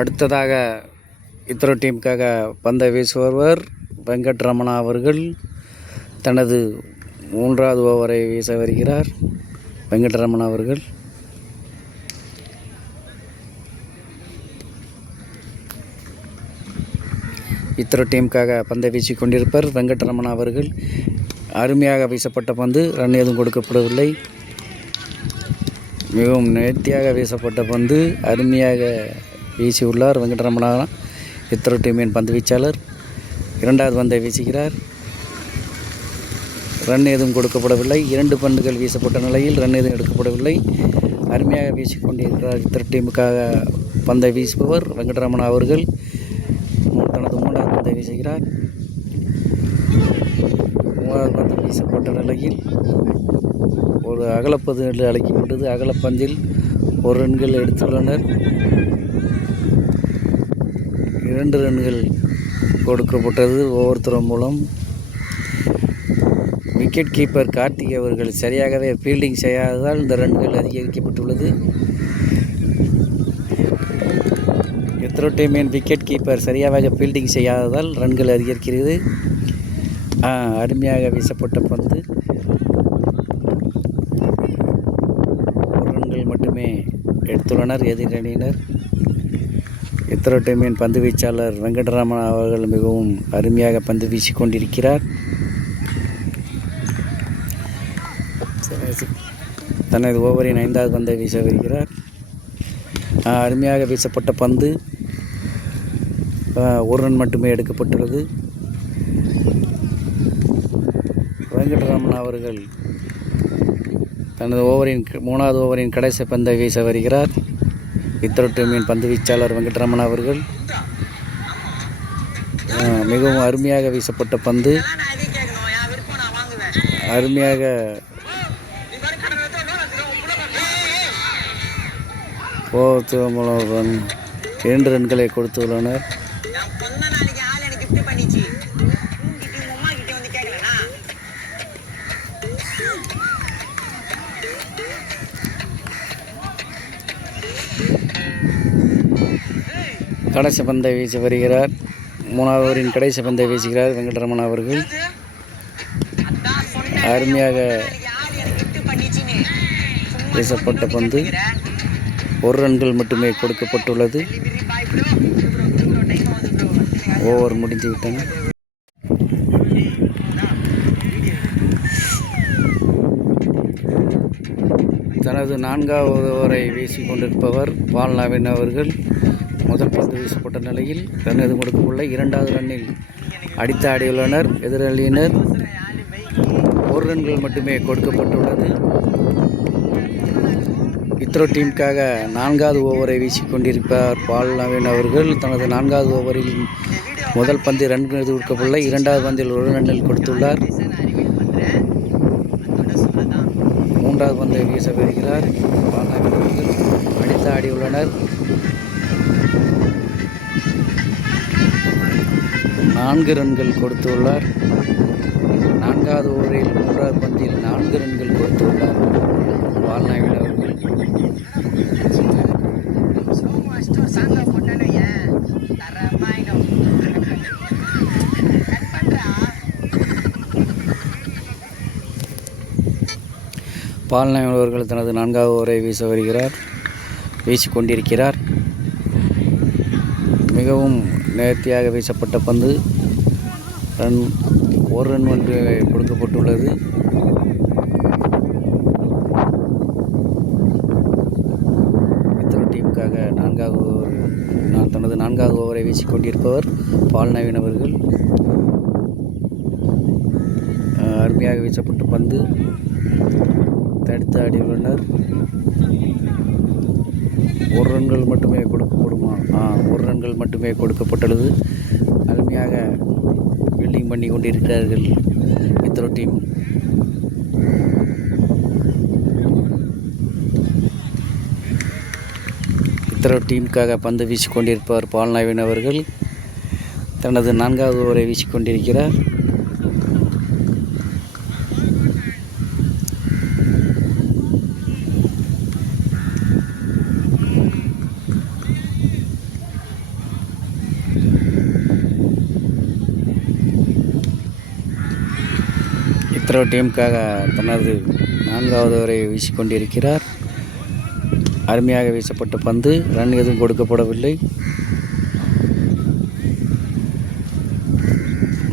அடுத்ததாக இத்ரோ டீமுக்காக பந்தை வீசுபவர் வெங்கட்ரமணா அவர்கள். தனது 3வது ஓவரை வீச வருகிறார் வெங்கட்ரமணா அவர்கள். இத்தரோ டீமுக்காக பந்தை வீசி கொண்டிருப்பார் வெங்கட்ரமணா அவர்கள். அருமையாக வீசப்பட்ட பந்து, ரன் எதுவும் கொடுக்கப்படவில்லை. மிகவும் நேர்த்தியாக வீசப்பட்ட பந்து, அருமையாக வீசியுள்ளார் வெங்கட்ரமணா. இத்தரோ டீமின் பந்து வீச்சாளர் இரண்டாவது பந்தை வீசுகிறார். ரன் எதுவும் கொடுக்கப்படவில்லை. 2 பந்துகள் வீசப்பட்ட நிலையில் ரன் எதுவும் எடுக்கப்படவில்லை. அருமையாக வீசிக்கொண்டிருக்கிறார் இத்தரோ டீமுக்காக பந்தை வீசுபவர் வெங்கட்ரமணா அவர்கள். தனது 3வது பந்தை வீசுகிறார். 3வது பந்து வீசப்பட்ட நிலையில் ஒரு அகலப்பந்து என்று அழைக்கப்பட்டது. அகலப்பந்தில் 1 ரன்கள் எடுத்துள்ளனர். 2 ரன்கள் கொடுக்கப்பட்டது ஒவ்வொருத்தரும் மூலம். விக்கெட் கீப்பர் கார்த்திக் அவர்கள் சரியாகவே ஃபீல்டிங் செய்யாததால் இந்த ரன்கள் அதிகரிக்கப்பட்டுள்ளது. இத்தரோ டீமின் விக்கெட் கீப்பர் சரியாக ஃபீல்டிங் செய்யாததால் ரன்கள் அதிகரிக்கிறது. அருமையாக வீசப்பட்ட பந்து, 1 ரன்கள் மட்டுமே எடுத்துள்ளனர் எதிரணியினர். இத்தரோ டீமின் பந்து வீச்சாளர் வெங்கட்ரமணா அவர்கள் மிகவும் அருமையாக பந்து வீசி கொண்டிருக்கிறார். தனது ஓவரின் 5வது பந்தை வீச வருகிறார். அருமையாக வீசப்பட்ட பந்து, 1 ரன் மட்டுமே எடுக்கப்பட்டுள்ளது. வெங்கட்ரமணா அவர்கள் தனது ஓவரின் 3வது ஓவரின் கடைசி பந்தை வீச வருகிறார். இத்தரோ டீமின் பந்து வீச்சாளர் வெங்கட்ரமணா அவர்கள். மிகவும் அருமையாக வீசப்பட்ட பந்து, அருமையாக 2 ரன்களை கொடுத்துள்ளனர். கடைசி பந்தை வீசி வருகிறார். 3வது ஓவரின் கடைசி பந்தை வீசுகிறார் வெங்கட்ரமணா அவர்கள். அருமையாக வீசப்பட்ட பந்து, 1 ரன்கள் மட்டுமே கொடுக்கப்பட்டுள்ளது. ஓவர் முடிந்துவிட்டன. தனது 4வது ஓவரை வீசிக்கொண்டிருப்பவர் பால் நவீன் அவர்கள். முதல் பந்து வீசப்பட்ட நிலையில் ரன் எதுவும் கொடுக்கவில்லை. 2வது ரன்னில் அடித்து ஆடியுள்ளனர் எதிரணியினர். 1 ரன்கள் மட்டுமே கொடுக்கப்பட்டுள்ளது. இத்தரோ டீமுக்காக 4வது ஓவரை வீசிக்கொண்டிருப்பார் பால் நவீன் அவர்கள். தனது 4வது ஓவரில் முதல் பந்து ரன் கொடுக்கவில்லை. 2வது பந்தில் 1 ரன்னில் கொடுத்துள்ளார். 3வது பந்தை வீச வருகிறார் பால் நவீன் அவர்கள். அடித்து ஆடியுள்ளனர். 4 ரன்கள் கொடுத்துள்ளார். 4வது ஓவரில் 3வது பந்தில் 4 ரன்கள் கொடுத்துள்ளார் பால் நவீன் அவர்கள். பால் நவீன் அவர்கள் தனது 4வது ஓவரை வீசிக்கொண்டிருக்கிறார். மிகவும் நேர்த்தியாக வீசப்பட்ட பந்து, 1 ரன் ஒன்று கொடுக்கப்பட்டுள்ளது. இத்தரோ டீமுக்காக தனது 4வது ஓவரை வீசிக்கொண்டிருப்பவர் பால் நவீன் அவர்கள். அருமையாக வீசப்பட்ட பந்து, தடுத்து ஆடியுள்ளனர். 1 ரன்கள் மட்டுமே கொடுக்கப்படுமா? 1 ரன்கள் மட்டுமே கொடுக்கப்பட்டுள்ளது. அருமையாக ஃபீல்டிங் பண்ணி கொண்டிருக்கிறார்கள் இத்தரோ டீம். இத்தரோ டீமுக்காக பந்து வீசிக்கொண்டிருப்பவர் பால் நவீன் அவர்கள். தனது 4வது ஓவரை வீசிக்கொண்டிருக்கிறார். இத்தரோ டீமுக்காக தனது 4வது ஓவரை வீசிக்கொண்டிருக்கிறார். அருமையாக வீசப்பட்ட பந்து, ரன் எதுவும் கொடுக்கப்படவில்லை.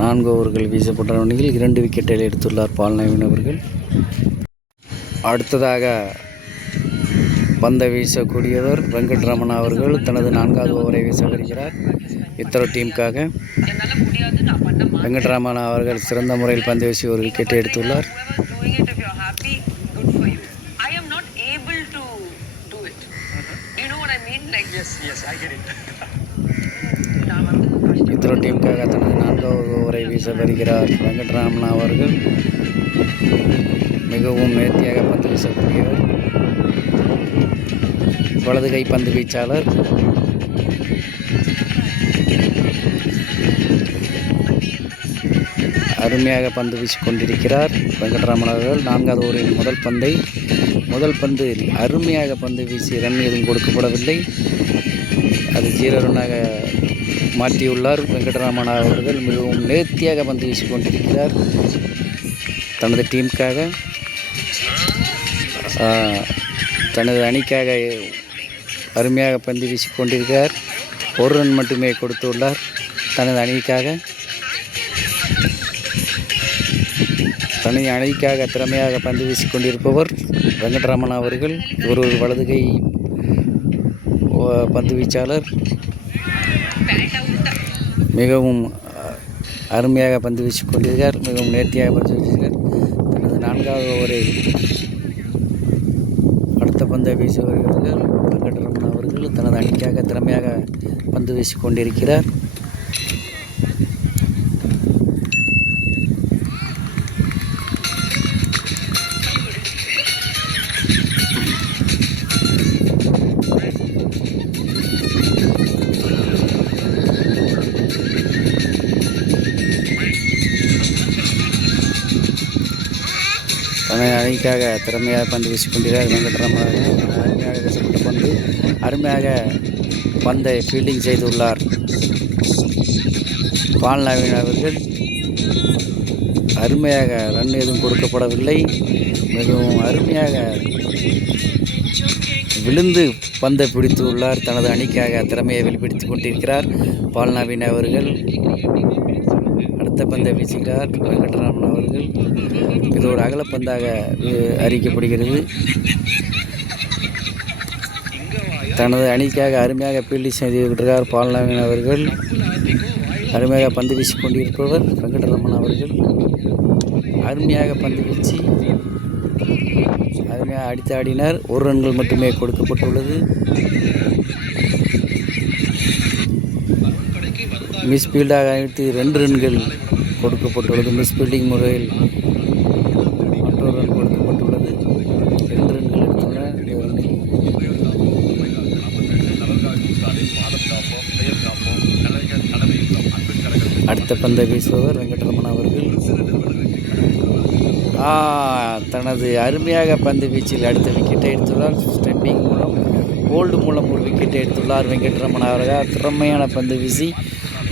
4 ஓவர்கள் வீசப்பட்ட ரன்னில் 2 விக்கெட்டை எடுத்துள்ளார் பால் நவீன் அவர்கள். அடுத்ததாக பந்தை வீசக்கூடியவர் வெங்கட்ரமணா அவர்கள் தனது 4வது ஓவரை வீச வருகிறார். இத்தரோ டீமுக்காக வெங்கட்ரமணா அவர்கள் சிறந்த முறையில் பந்து வீசி ஒரு விக்கெட்டை எடுத்துள்ளார். இத்தரோ டீமுக்காக தனது 4வது ஓவரை வீச வருகிறார் வெங்கட்ரமணா அவர்கள். மிகவும் நேர்த்தியாக பந்து வீசக்கூடியவர், வலது கை பந்து வீச்சாளர். அருமையாக பந்து வீசிக்கொண்டிருக்கிறார் வெங்கட்ராமன் அவர்கள். 4வது ஓவரின் முதல் பந்தில் அருமையாக பந்து வீசி ரன் எதுவும் கொடுக்கப்படவில்லை. அது 0 ரன்னாக மாற்றியுள்ளார் வெங்கட்ராமன் அவர்கள். மிகவும் நேர்த்தியாக பந்து வீசிக்கொண்டிருக்கிறார் தனது டீமுக்காக, தனது அணிக்காக அருமையாக பந்து வீசிக்கொண்டிருக்கிறார். 1 ரன் மட்டுமே கொடுத்துள்ளார் தனது அணிக்காக. தனது அணிக்காக திறமையாக பந்து வீசிக்கொண்டிருப்பவர் வெங்கட்ராமன் அவர்கள். இவர் ஒரு வலது கை பந்து வீச்சாளர். மிகவும் அருமையாக பந்து வீசிக்கொண்டிருக்கிறார், மிகவும் நேர்த்தியாக பந்து வீசுகிறார். தனது 4வது ஓவரில் அடுத்த பந்தை வீசி வருகிறார்கள் வெங்கட்ரமணா அவர்கள். தனது அணிக்காக திறமையாக பந்து வீசிக்கொண்டிருக்கிறார். தனது அணிக்காக திறமையாக பந்து வீசிக்கொண்டிருக்கிறார் வெங்கட்ரமணா. அருமையாக வீசப்பட்ட பந்து, அருமையாக பந்தை ஃபீல்டிங் செய்துள்ளார் பால் நவீன் அவர்கள். அருமையாக ரன் எதுவும் கொடுக்கப்படவில்லை. மிகவும் அருமையாக விழுந்து பந்தை பிடித்து உள்ளார். தனது அணிக்காக திறமையை வெளிப்படுத்திக் கொண்டிருக்கிறார் பால் நவீன் அவர்கள். அடுத்த பந்தை வீசுகிறார் வெங்கட்ராமன் அவர்கள். இது ஒரு அகலப்பந்தாக அறிவிக்கப்படுகிறது. தனது அணிக்காக அருமையாக ஃபீல்டிங் செய்திருக்கிறார் பால் நவீன் அவர்கள். அருமையாக பந்து வீசிக்கொண்டிருப்பவர் வெங்கட்ரமன் அவர்கள். அருமையாக பந்து வீசி அருமையாக அடித்து ஆடினார். 1 ரன்கள் மட்டுமே கொடுக்கப்பட்டுள்ளது. மிஸ் ஃபீல்டாக அடித்து 2 ரன்கள் கொடுக்கப்பட்டுள்ளது. மிஸ் ஃபீல்டிங் முறையில் மற்றொரு ரன் கொடுக்கப்பட்டுள்ளது. 2 ரன்கள் எடுத்துள்ளனர். அடுத்த பந்தை வீசுபவர் வெங்கட்ரமணா அவர்கள். தனது அருமையாக பந்து வீச்சில் அடுத்த விக்கெட்டை எடுத்துள்ளார். ஸ்டம்பிங் மூலம், ஹோல்டு மூலம் ஒரு விக்கெட்டை எடுத்துள்ளார் வெங்கட்ரமணா அவர்கள். திறமையான பந்து வீசி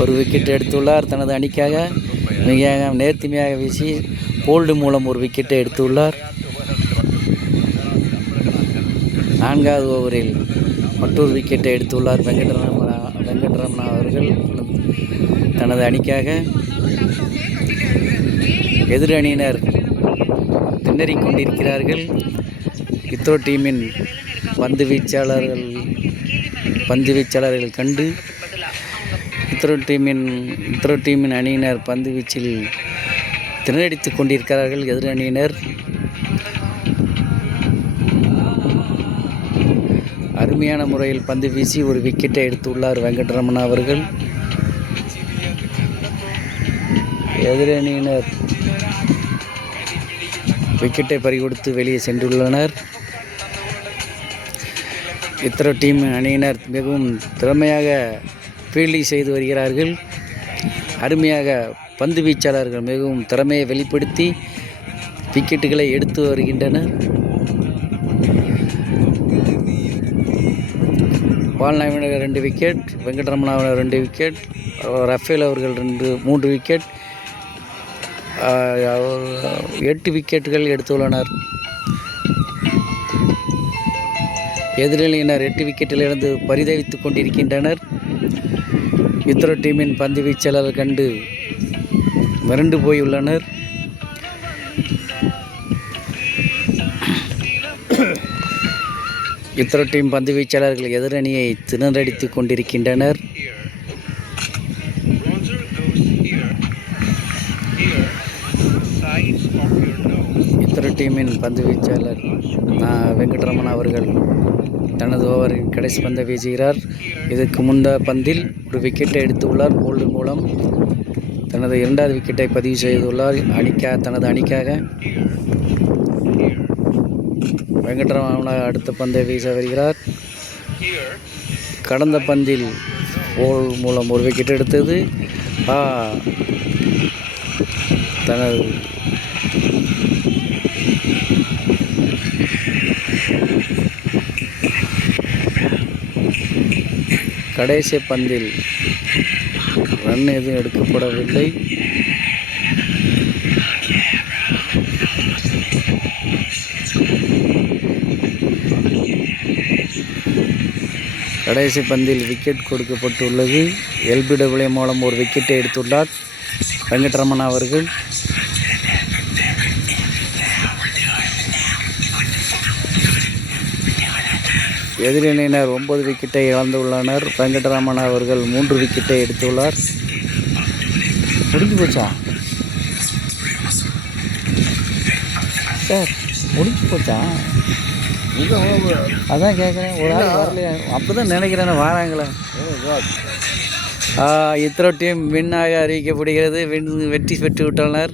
ஒரு விக்கெட்டை எடுத்துள்ளார் தனது அணிக்காக. மிக நேர்த்திமையாக வீசி ஹோல்டு மூலம் ஒரு விக்கெட்டை எடுத்துள்ளார். 4வது ஓவரில் மற்றொரு விக்கெட்டை எடுத்துள்ளார் வெங்கட்ரமணா அவர்கள் தனது அணிக்காக. எதிர் அணியினர் திணறிக் கொண்டிருக்கிறார்கள். இத்ரோ டீமின் பந்து வீச்சாளர்கள் கண்டு இத்ரோ டீமின் அணியினர் பந்து வீச்சில் திணறடித்துக் கொண்டிருக்கிறார்கள். எதிர் அணியினர் அருமையான முறையில் பந்து வீசி ஒரு விக்கெட்டை எடுத்துள்ளார் வெங்கட்ரமணா அவர்கள். எதிரணியினர் விக்கெட்டை பறிகொடுத்து வெளியே சென்றுள்ளனர். இத்ரோ டீம் அணியினர் மிகவும் திறமையாக ஃபீல்டிங் செய்து வருகிறார்கள். அருமையாக பந்து வீச்சாளர்கள் மிகவும் திறமையை வெளிப்படுத்தி விக்கெட்டுகளை எடுத்து வருகின்றனர். Paul Naveen 2 wicket, Venkataramana 2 wicket, Rafael அவர்கள் 3 விக்கெட், 8 விக்கெட்டுகள் எடுத்துள்ளனர். எதிரணியினர் 8 விக்கெட்டிலிருந்து பரிதவித்துக் கொண்டிருக்கின்றனர். இத்ரோ டீமின் பந்து வீச்சாளர்கள் கண்டு மிரண்டு போயுள்ளனர். இத்திர டீம் பந்து வீச்சாளர்கள் எதிரணியை திணறடித்துக் கொண்டிருக்கின்றனர். இத்திர டீமின் பந்து வீச்சாளர் வெங்கட்ரமன் அவர்கள் தனது ஓவரின் கடைசி பந்தை வீசுகிறார். இதற்கு முந்த பந்தில் ஒரு விக்கெட்டை எடுத்துள்ளார். போல்டு மூலம் தனது இரண்டாவது விக்கெட்டை பதிவு செய்துள்ளார் தனது அணிக்காக. வெங்கட்ரமன் அடுத்த பந்தை வீச வருகிறார். கடந்த பந்தில் போல் மூலம் ஒரு விக்கெட் எடுத்தது. தனது கடைசி பந்தில் ரன் எதுவும் எடுக்கப்படவில்லை. கடைசி பந்தில் விக்கெட் கொடுக்கப்பட்டுள்ளது. எல்பிடபிள்யூ மூலம் ஒரு விக்கெட்டை எடுத்துள்ளார் வெங்கட்ரமன் அவர்கள். எதிரணியினர் 9 விக்கெட்டை இழந்துள்ளனர். வெங்கட்ரமன் அவர்கள் 3 விக்கெட்டை எடுத்துள்ளார். முடிஞ்சு போச்சா சார்? முடிஞ்சு போச்சா? அதான் கேட்குறேன். ஒரு ஆள் வரலையா? அப்போ தான் நினைக்கிறேன் வாராங்களே. இத்திர டீம் வின்னாக அறிவிக்கப்படுகிறது. வெற்றி பெற்று விட்டனர்.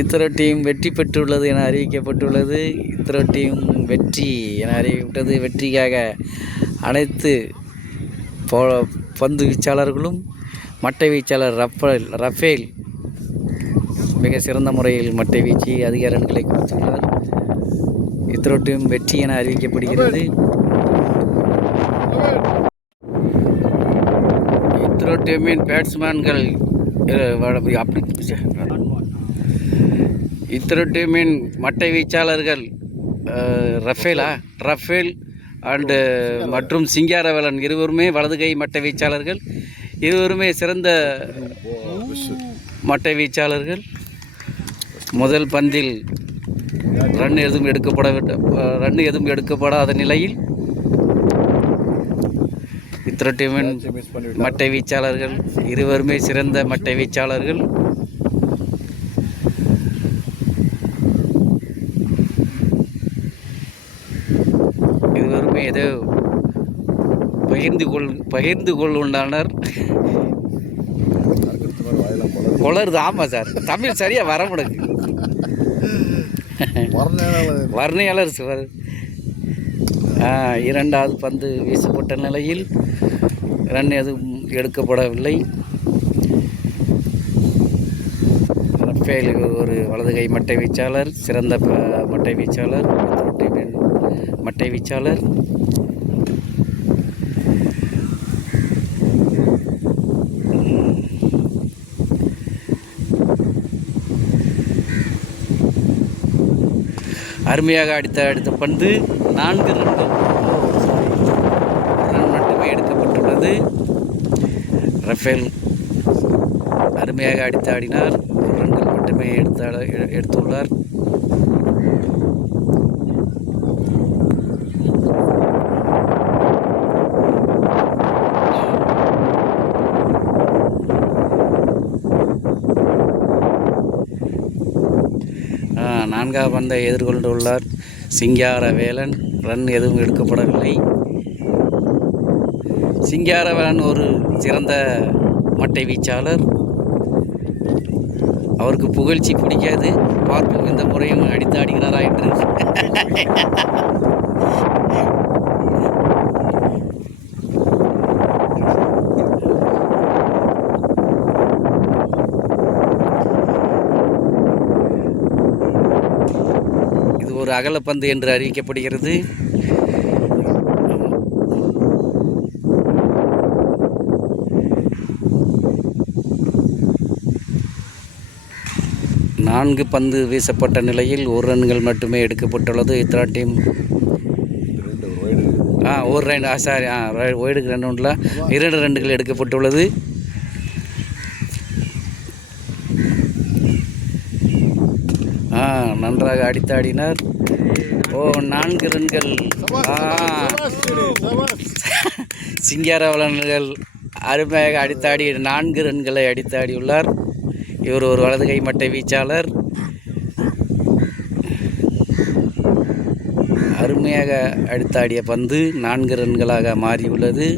இத்திர டீம் வெற்றி பெற்றுள்ளது என அறிவிக்கப்பட்டுள்ளது. இத்திர டீம் வெற்றி என அறிவிக்கப்பட்டது. வெற்றிக்காக அனைத்து பந்து வீச்சாளர்களும் மட்டை வீச்சாளர் ரஃபேல் மிக சிறந்த முறையில் மட்டை வீச்சு அதிக ரன்களை கொடுத்துள்ளார். இத்திர டீம் வெற்றி என அறிவிக்கப்படுகிறது. இத்திர டீமின் பேட்ஸ்மேன்கள் அப்படி இத்திர டீமின் மட்டை வீச்சாளர்கள் ரஃபேல் அண்டு மற்றும் சிங்காரவேலன் இருவருமே வலது கை மட்டை வீச்சாளர்கள். இருவருமே சிறந்த மட்டை வீச்சாளர்கள். முதல் பந்தில் ரன் எதுவும் எடுக்கப்படாத நிலையில் இத்திர டீமின் மட்டை வீச்சாளர்கள் இருவருமே சிறந்த மட்டை வீச்சாளர்கள். இருவருமே ஏதோ பகிர்ந்து கொள்ளுண்டானர். கொளருது. ஆமாம் சார், தமிழ் சரியாக வர முடியுது. வர்ணையாளர் சார். இரண்டாவது பந்து வீசப்பட்ட நிலையில் ரன் எதுவும் எடுக்கப்படவில்லை. ரஃபேல் ஒரு வலது கை மட்டை வீச்சாளர், சிறந்த மட்டை வீச்சாளர், மட்டை வீச்சாளர். அருமையாக அடித்த பந்து 4 ரன் மட்டுமே எடுக்கப்பட்டுள்ளது. ரஃபேல் அருமையாக ஆடினார். 1 ரன்கள் மட்டுமே எடுத்துள்ளார். நான்காவது பந்தை எதிர்கொண்டுள்ளார் சிங்காரவேலன். ரன் எதுவும் எடுக்கப்படவில்லை. சிங்காரவேலன் ஒரு சிறந்த மட்டை வீச்சாளர். அவருக்கு புகழ்ச்சி பிடிக்காது. பார்ப்போம் இந்த முறையும் அடித்து ஆடுகிறாரா என்று. இது ஒரு அகலப்பந்து என்று அறிவிக்கப்படுகிறது. நான்கு பந்து வீசப்பட்ட நிலையில் 1 ரன்கள் மட்டுமே எடுக்கப்பட்டுள்ளது. இத்ரா டீம் ஒரு ரன் சாரி ஒய்டுக்கு 2 ரன்கள் எடுக்கப்பட்டுள்ளது. நன்றாக அடித்தாடினார். ஓ 4 ரன்கள். சிங்காரவலன்கள் அருமையாக அடித்தாடி 4 ரன்களை அடித்தாடியுள்ளார். இவர் ஒரு வலதுகை மட்டை வீச்சாளர். அருமையாக அடித்தாடிய பந்து 4 ரன்களாக மாறியுள்ளது.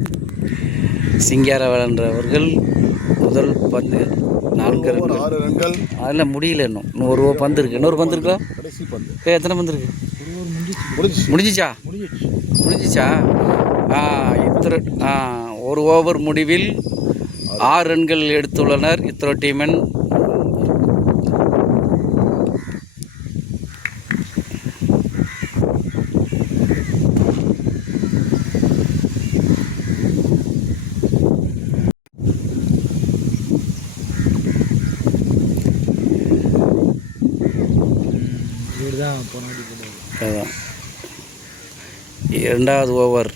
சிங்காரவலன் அவர்கள் முதல் பந்து 4 ரன்கள். அதில் முடியல, இன்னும் ஒரு பந்து இருக்குது. இன்னொரு பந்து இருக்கா? எத்தனை பந்து இருக்கு? முடிஞ்சிச்சா? ஒரு ஓவர் முடிவில் 6 ரன்கள் எடுத்துள்ளனர் இத்ரோ டீமன். இரண்டாவது ஓவர்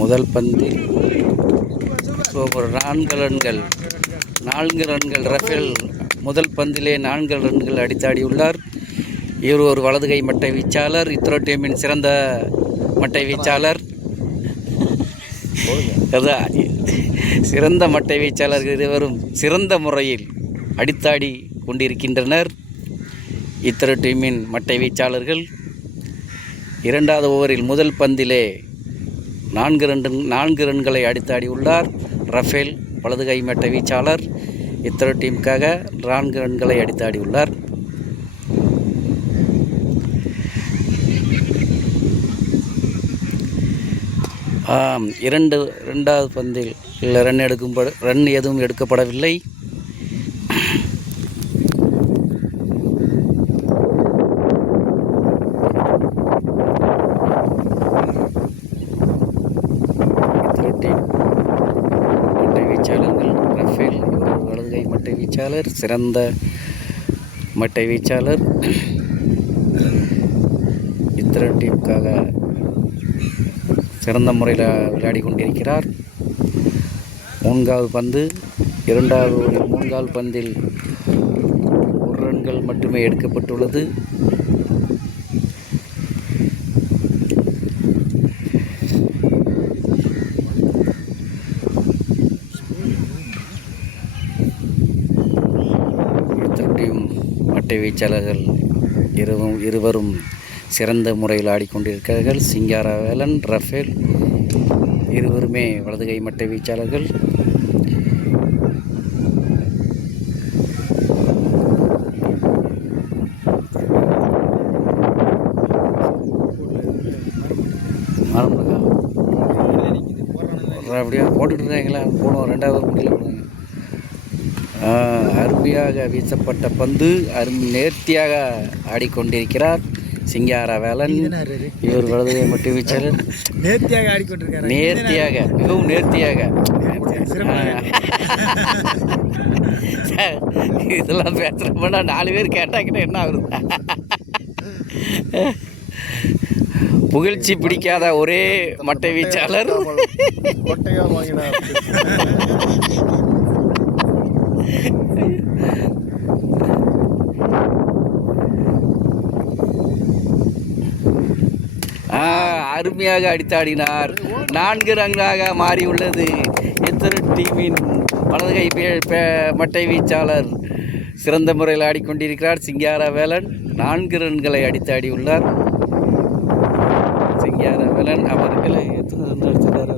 முதல் பந்தில் சூப்பர் 4 ரன்கள். ரஃபேல் முதல் பந்திலே 4 ரன்கள் அடித்தாடியுள்ளார். இவர் ஒரு வலதுகை மட்டை வீச்சாளர், இத்ரோ டீமின் சிறந்த மட்டை வீச்சாளர். சிறந்த மட்டை வீச்சாளர்கள் இருவரும் சிறந்த முறையில் அடித்தாடி கொண்டிருக்கின்றனர். இத்ரோ டீமின் மட்டை வீச்சாளர்கள் இரண்டாவது ஓவரில் முதல் பந்திலே 4 ரன்களை அடித்தாடியுள்ளார். ரஃபேல் வலதுகை மட்டை வீச்சாளர் இத்ரோ டீமுக்காக 4 ரன்களை அடித்தாடியுள்ளார். இரண்டாவது பந்தில் ரன் எதுவும் எடுக்கப்படவில்லை. மட்டை வீச்சாளர்கள் ரஃபேல் வலதுகை மட்டை வீச்சாளர், சிறந்த மட்டை வீச்சாளர். இத்ரோ டீமுக்காக சிறந்த முறையில் விளையாடி கொண்டிருக்கிறார். 3வது பந்து. இரண்டாவது 3வது பந்தில் 1 ரன்கள் மட்டுமே எடுக்கப்பட்டுள்ளது. மட்டை வீச்சாளர்கள் இருவரும் சிறந்த முறையில் ஆடிக்கொண்டிருக்கிறார்கள். சிங்காரவேலன், ரஃபேல் இருவருமே வலதுகை மட்டை வீச்சாளர்கள். அப்படியே போட்டுட்டு இருந்தாங்களா? போடுவோம். 2வது முடியல போடுவாங்க. அருமையாக வீசப்பட்ட பந்து நேர்த்தியாக ஆடிக்கொண்டிருக்கிறார் சிங்காரவேலன். இவர் வலதுகை மட்டை வீச்சாளர். நேர்த்தியாக ஆடிக்கொண்டிருக்கிறார். மிகவும் நேர்த்தியாக. இதெல்லாம் பேசுகிறப்ப 4 பேர் கேட்டாக்கிட்ட என்ன ஆகுது? புகழ்ச்சி பிடிக்காத ஒரே மட்டை வீச்சாளர். அருமையாக அடித்தாடினார். 4 ரன்களாக மாறியுள்ளது. இத்ரோ டீமின் வலதுகை மட்டை வீச்சாளர் சிறந்த முறையில் ஆடிக்கொண்டிருக்கிறார். சிங்காரவேலன் 4 ரன்களை அடித்தாடியுள்ளார். சிங்காரவேலன் அவர்களை எத்தனை ரன் அடிச்சிருக்கார்?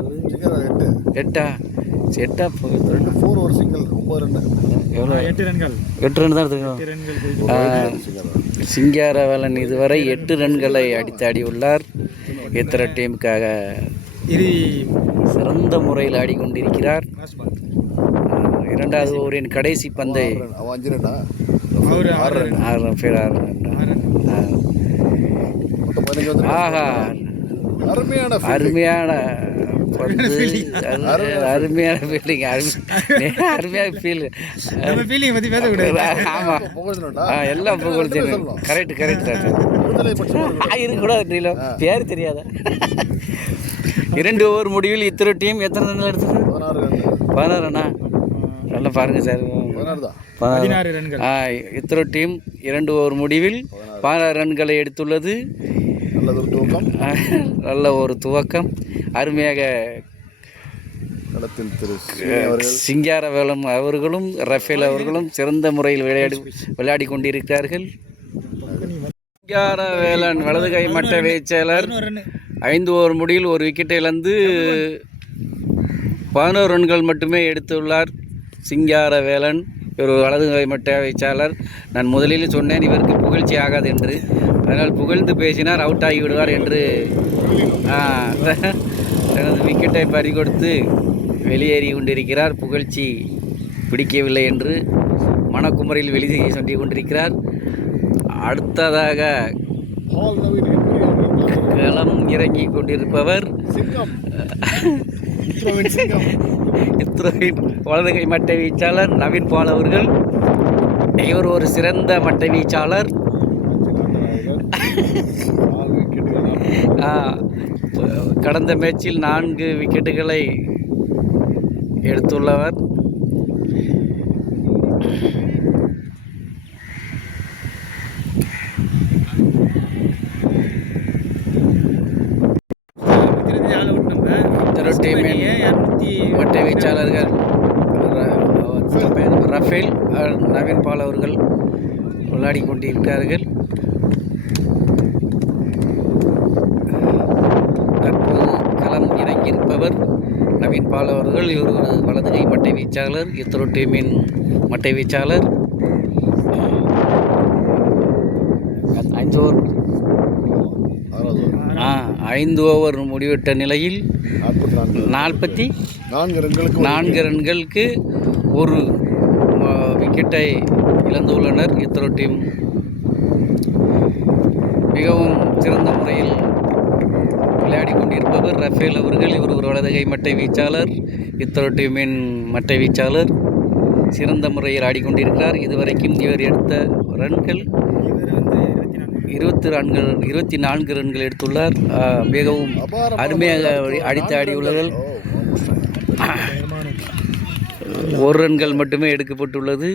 அவர் 8 ரன் தான் எடுத்துக்கணும். சிங்காரவேலன் இதுவரை 8 ரன்களை அடித்தாடியுள்ளார். இத்ரோ டீமுக்காக சிறந்த முறையில் ஆடிக்கொண்டிருக்கிறார். 2வது ஓவரின் கடைசி பந்தை 6 அருமையான அருமையான ஃபீலிங். அருமையாக ஃபீல். ஆமாம், எல்லாம் புகழ்ச்சி. கரெக்டு கூட பேர் தெரியாத. 2 ஓவர் முடிவில் இத்ரோ டீம் எத்தனை ரன்கள் எடுத்தது? 16 ரன்னா. நல்லா பாருங்கள் சார். 16 ரன்கள். இத்ரோ டீம் 2 ஓவர் முடிவில் 16 ரன்களை எடுத்துள்ளது. நல்ல ஒரு துவக்கம். அருமையாக சிங்காரவேலன் அவர்களும் ரஃபேல் அவர்களும் சிறந்த முறையில் விளையாடி கொண்டிருக்கிறார்கள். சிங்காரவேலன் வலதுகை மட்ட வீச்சாளர் 5 ஓவர் முடிவில் ஒரு விக்கெட்டை இழந்து 11 ரன்கள் மட்டுமே எடுத்துள்ளார். சிங்காரவேலன் இவர் வலதுகை மட்ட வீச்சாளர். நான் முதலில் சொன்னேன் இவருக்கு புகழ்ச்சி ஆகாது என்று. அதனால் புகழ்ந்து பேசினார் அவுட் ஆகிவிடுவார் என்று தனது விக்கெட்டை பறிகொடுத்து வெளியேறி கொண்டிருக்கிறார். புகழ்ச்சி பிடிக்கவில்லை என்று மனக்குமரியில் வெளியே சொல்லி கொண்டிருக்கிறார். அடுத்ததாக களம் இறங்கி கொண்டிருப்பவர் இத்ரோவின் வலதுகை மட்டை வீச்சாளர் நவீன் பால் அவர்கள். இவர் ஒரு சிறந்த மட்டை வீச்சாளர். கடந்த மேட்சில் 4 விக்கெட்டுகளை எடுத்துள்ளவர். டீமின் மட்டை வீச்சாளர்கள் ரஃபேல் நவீன் பால் அவர்கள் விளையாடி கொண்டிருக்கிறார்கள். தற்போது களம் இறங்கியிருப்பவர் நவீன் பால் அவர்கள். இவர் ஒரு வலதுகை மட்டை வீச்சாளர். இத்ரோ டீமின் மட்டை வீச்சாளர். 5 ஓவர் முடிவிட்ட நிலையில் 44 ரன்களுக்கு ஒரு விக்கெட்டை இழந்துள்ளனர். இத்ரோ டீம் மிகவும் சிறந்த முறையில் விளையாடி கொண்டிருப்பவர் ரஃபேல் அவர்கள். இவர் ஒரு வலதுகை மட்டை வீச்சாளர். இத்ரோ டீமின் மட்டை வீச்சாளர் சிறந்த முறையில் ஆடிக்கொண்டிருக்கிறார். இதுவரைக்கும் இவர் எடுத்த ரன்கள் 24 ரன்கள் எடுத்துள்ளார். மிகவும் அருமையாக அடித்து ஆடியுள்ளார்கள். 1 ரன்கள் மட்டுமே எடுக்கப்பட்டுள்ளது.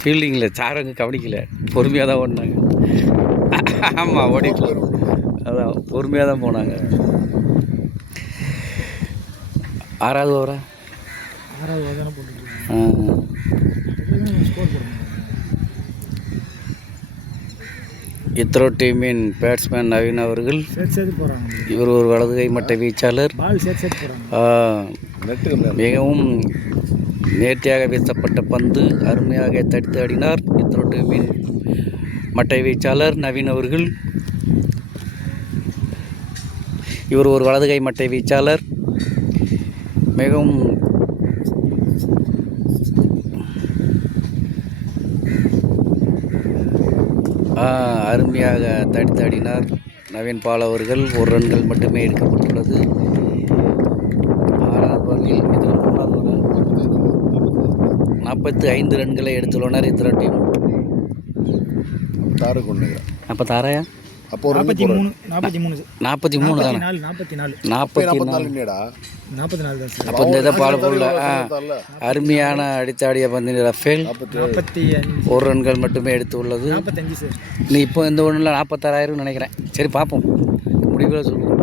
ஃபீல்டிங்கில் சாரங்க கவனிக்கல, பொறுமையாக தான் ஓடினாங்க. ஆமாம், ஓடிக்கலாம், அதான் பொறுமையாக தான் போனாங்க. 6வது ஓவரா? 6வது ஓவர் தானே போட்டுருக்கேன். இத்ரோ டீமின் பேட்ஸ்மேன் நவீன் அவர்கள். இவர் ஒரு வலதுகை மட்டை வீச்சாளர். மிகவும் நேர்த்தியாக வீசப்பட்ட பந்து அருமையாக தடுத்து ஆடினார் இத்ரோ டீமின் மட்டை வீச்சாளர் நவீன் அவர்கள். இவர் ஒரு வலதுகை மட்டை வீச்சாளர். மிகவும் அருமையாக தடுத்தாடினார் நவீன் பால் அவர்கள். 1 ரன்கள் மட்டுமே எடுக்கப்பட்டுள்ளது. 6வது ஓவரில் 45 ரன்களை எடுத்துள்ளனர் இத்ரோ டீம். 46 அப்போ 43 தானே? 44 அப்போ இந்த இதை பால் போடல. அருமையான அடித்தாடிய பந்தின் ரஃபேல் 1 ரன்கள் மட்டுமே எடுத்து உள்ளது. நீ இப்போ இந்த ஒன்றில் 46,000 நினைக்கிறேன். சரி, பார்ப்போம், முடிவில் சொல்லுவோம்.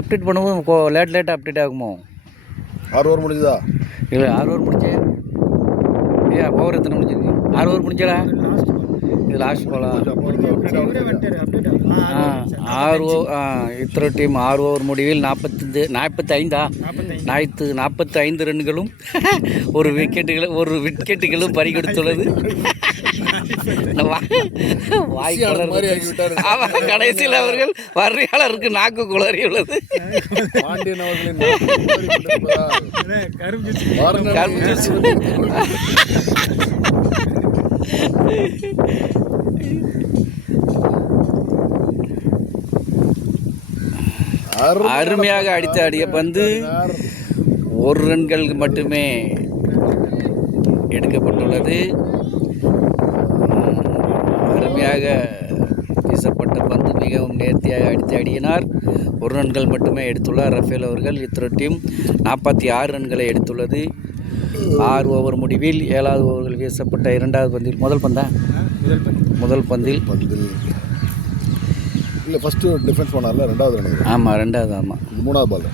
அப்டேட் பண்ணுவோம். லேட்டாக அப்டேட் ஆகுமோ? 6 ஓவர் முடிஞ்சுதா? இல்லை, 6 ஓவர் முடிச்சேன். ஓவர் எத்தனை முடிஞ்சிருக்கு? 6 ஓவர் முடிஞ்சடா. இது லாஸ்ட் போலாம். 6 இத்ரோ டீம் 6 ஓவர் முடிவில் 45 ரன்களும் ஒரு விக்கெட்டுகளும் பறிகொடுத்துள்ளது. கடைசியில் அவர்கள் வர்றியாளருக்கு நாக்கு குளறியுள்ளது. அருமையாக அடித்து ஆடிய பந்து 1 ரன்கள் மட்டுமே எடுக்கப்பட்டுள்ளது. அருமையாக வீசப்பட்ட வீசப்பட்ட பந்து மிகவும் நேர்த்தியாக அடித்து அடியினார். 1 ரன்கள் மட்டுமே எடுத்துள்ளார் ரஃபேல் அவர்கள். இத்திர டீம் 46 ரன்களை எடுத்துள்ளது. 6 ஓவர் முடிவில் 7வது ஓவர்கள் வீசப்பட்ட 2வது பந்தில் முதல் பந்தில் இல்லை ஃபஸ்ட்டு டிஃபென்ஸ் பண்ணார்ல 2வது ரன். ஆமாம் 2வது. ஆமாம் 3வது பால்.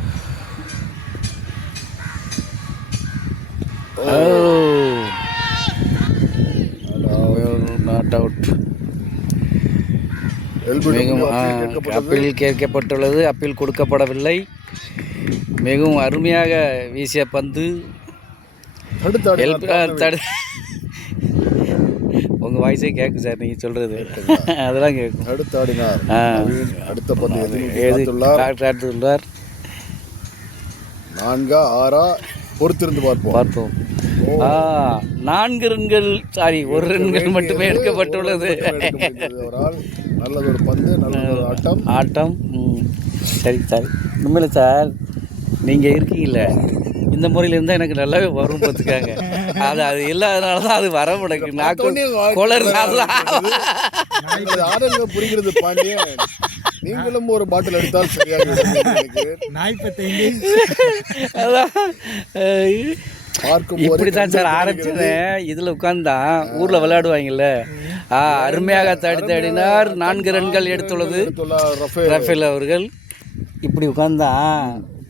Not out. மிகவும் அப்பீல் கேட்கப்பட்டுள்ளது. அப்பீல் கொடுக்கப்படவில்லை. மிகவும் அருமையாக வீசிய பந்து உங்கள் வாய்ஸே கேட்கும் சார், நீங்கள் சொல்கிறது அதெல்லாம் கேட்கும். அடுத்தாடினார். அடுத்த பந்து எடுத்துள்ளார். 4 6 பொறுத்திருந்து பார்ப்போம். 4 ரன்கள், சாரி 1 ரன்கள் மட்டுமே எடுக்கப்பட்டுள்ளது. நல்லதொரு பந்து, நல்லதொரு ஆட்டம். சரி சார், உண்மையில சார் நீங்கள் இருக்கீங்கள இந்த முறையில் இருந்தால் எனக்கு நல்லாவே வரும் பார்த்துக்காங்க. அது இல்லாதனால தான் அது வர முடியாது. நாக்கு கொலர் புரிகிறது பாண்டியன். நீங்களும் ஒரு பாட்டில் எடுத்தால் சரியாக இப்படி தான் சார் ஆரம்பிச்சிருந்தேன். இதில் உட்கார்ந்தான் ஊரில் விளையாடுவாங்கல்ல. அருமையாக தடினார். 4 ரன்கள் எடுத்துள்ளது ரஃபேல் அவர்கள். இப்படி உட்கார்ந்தான்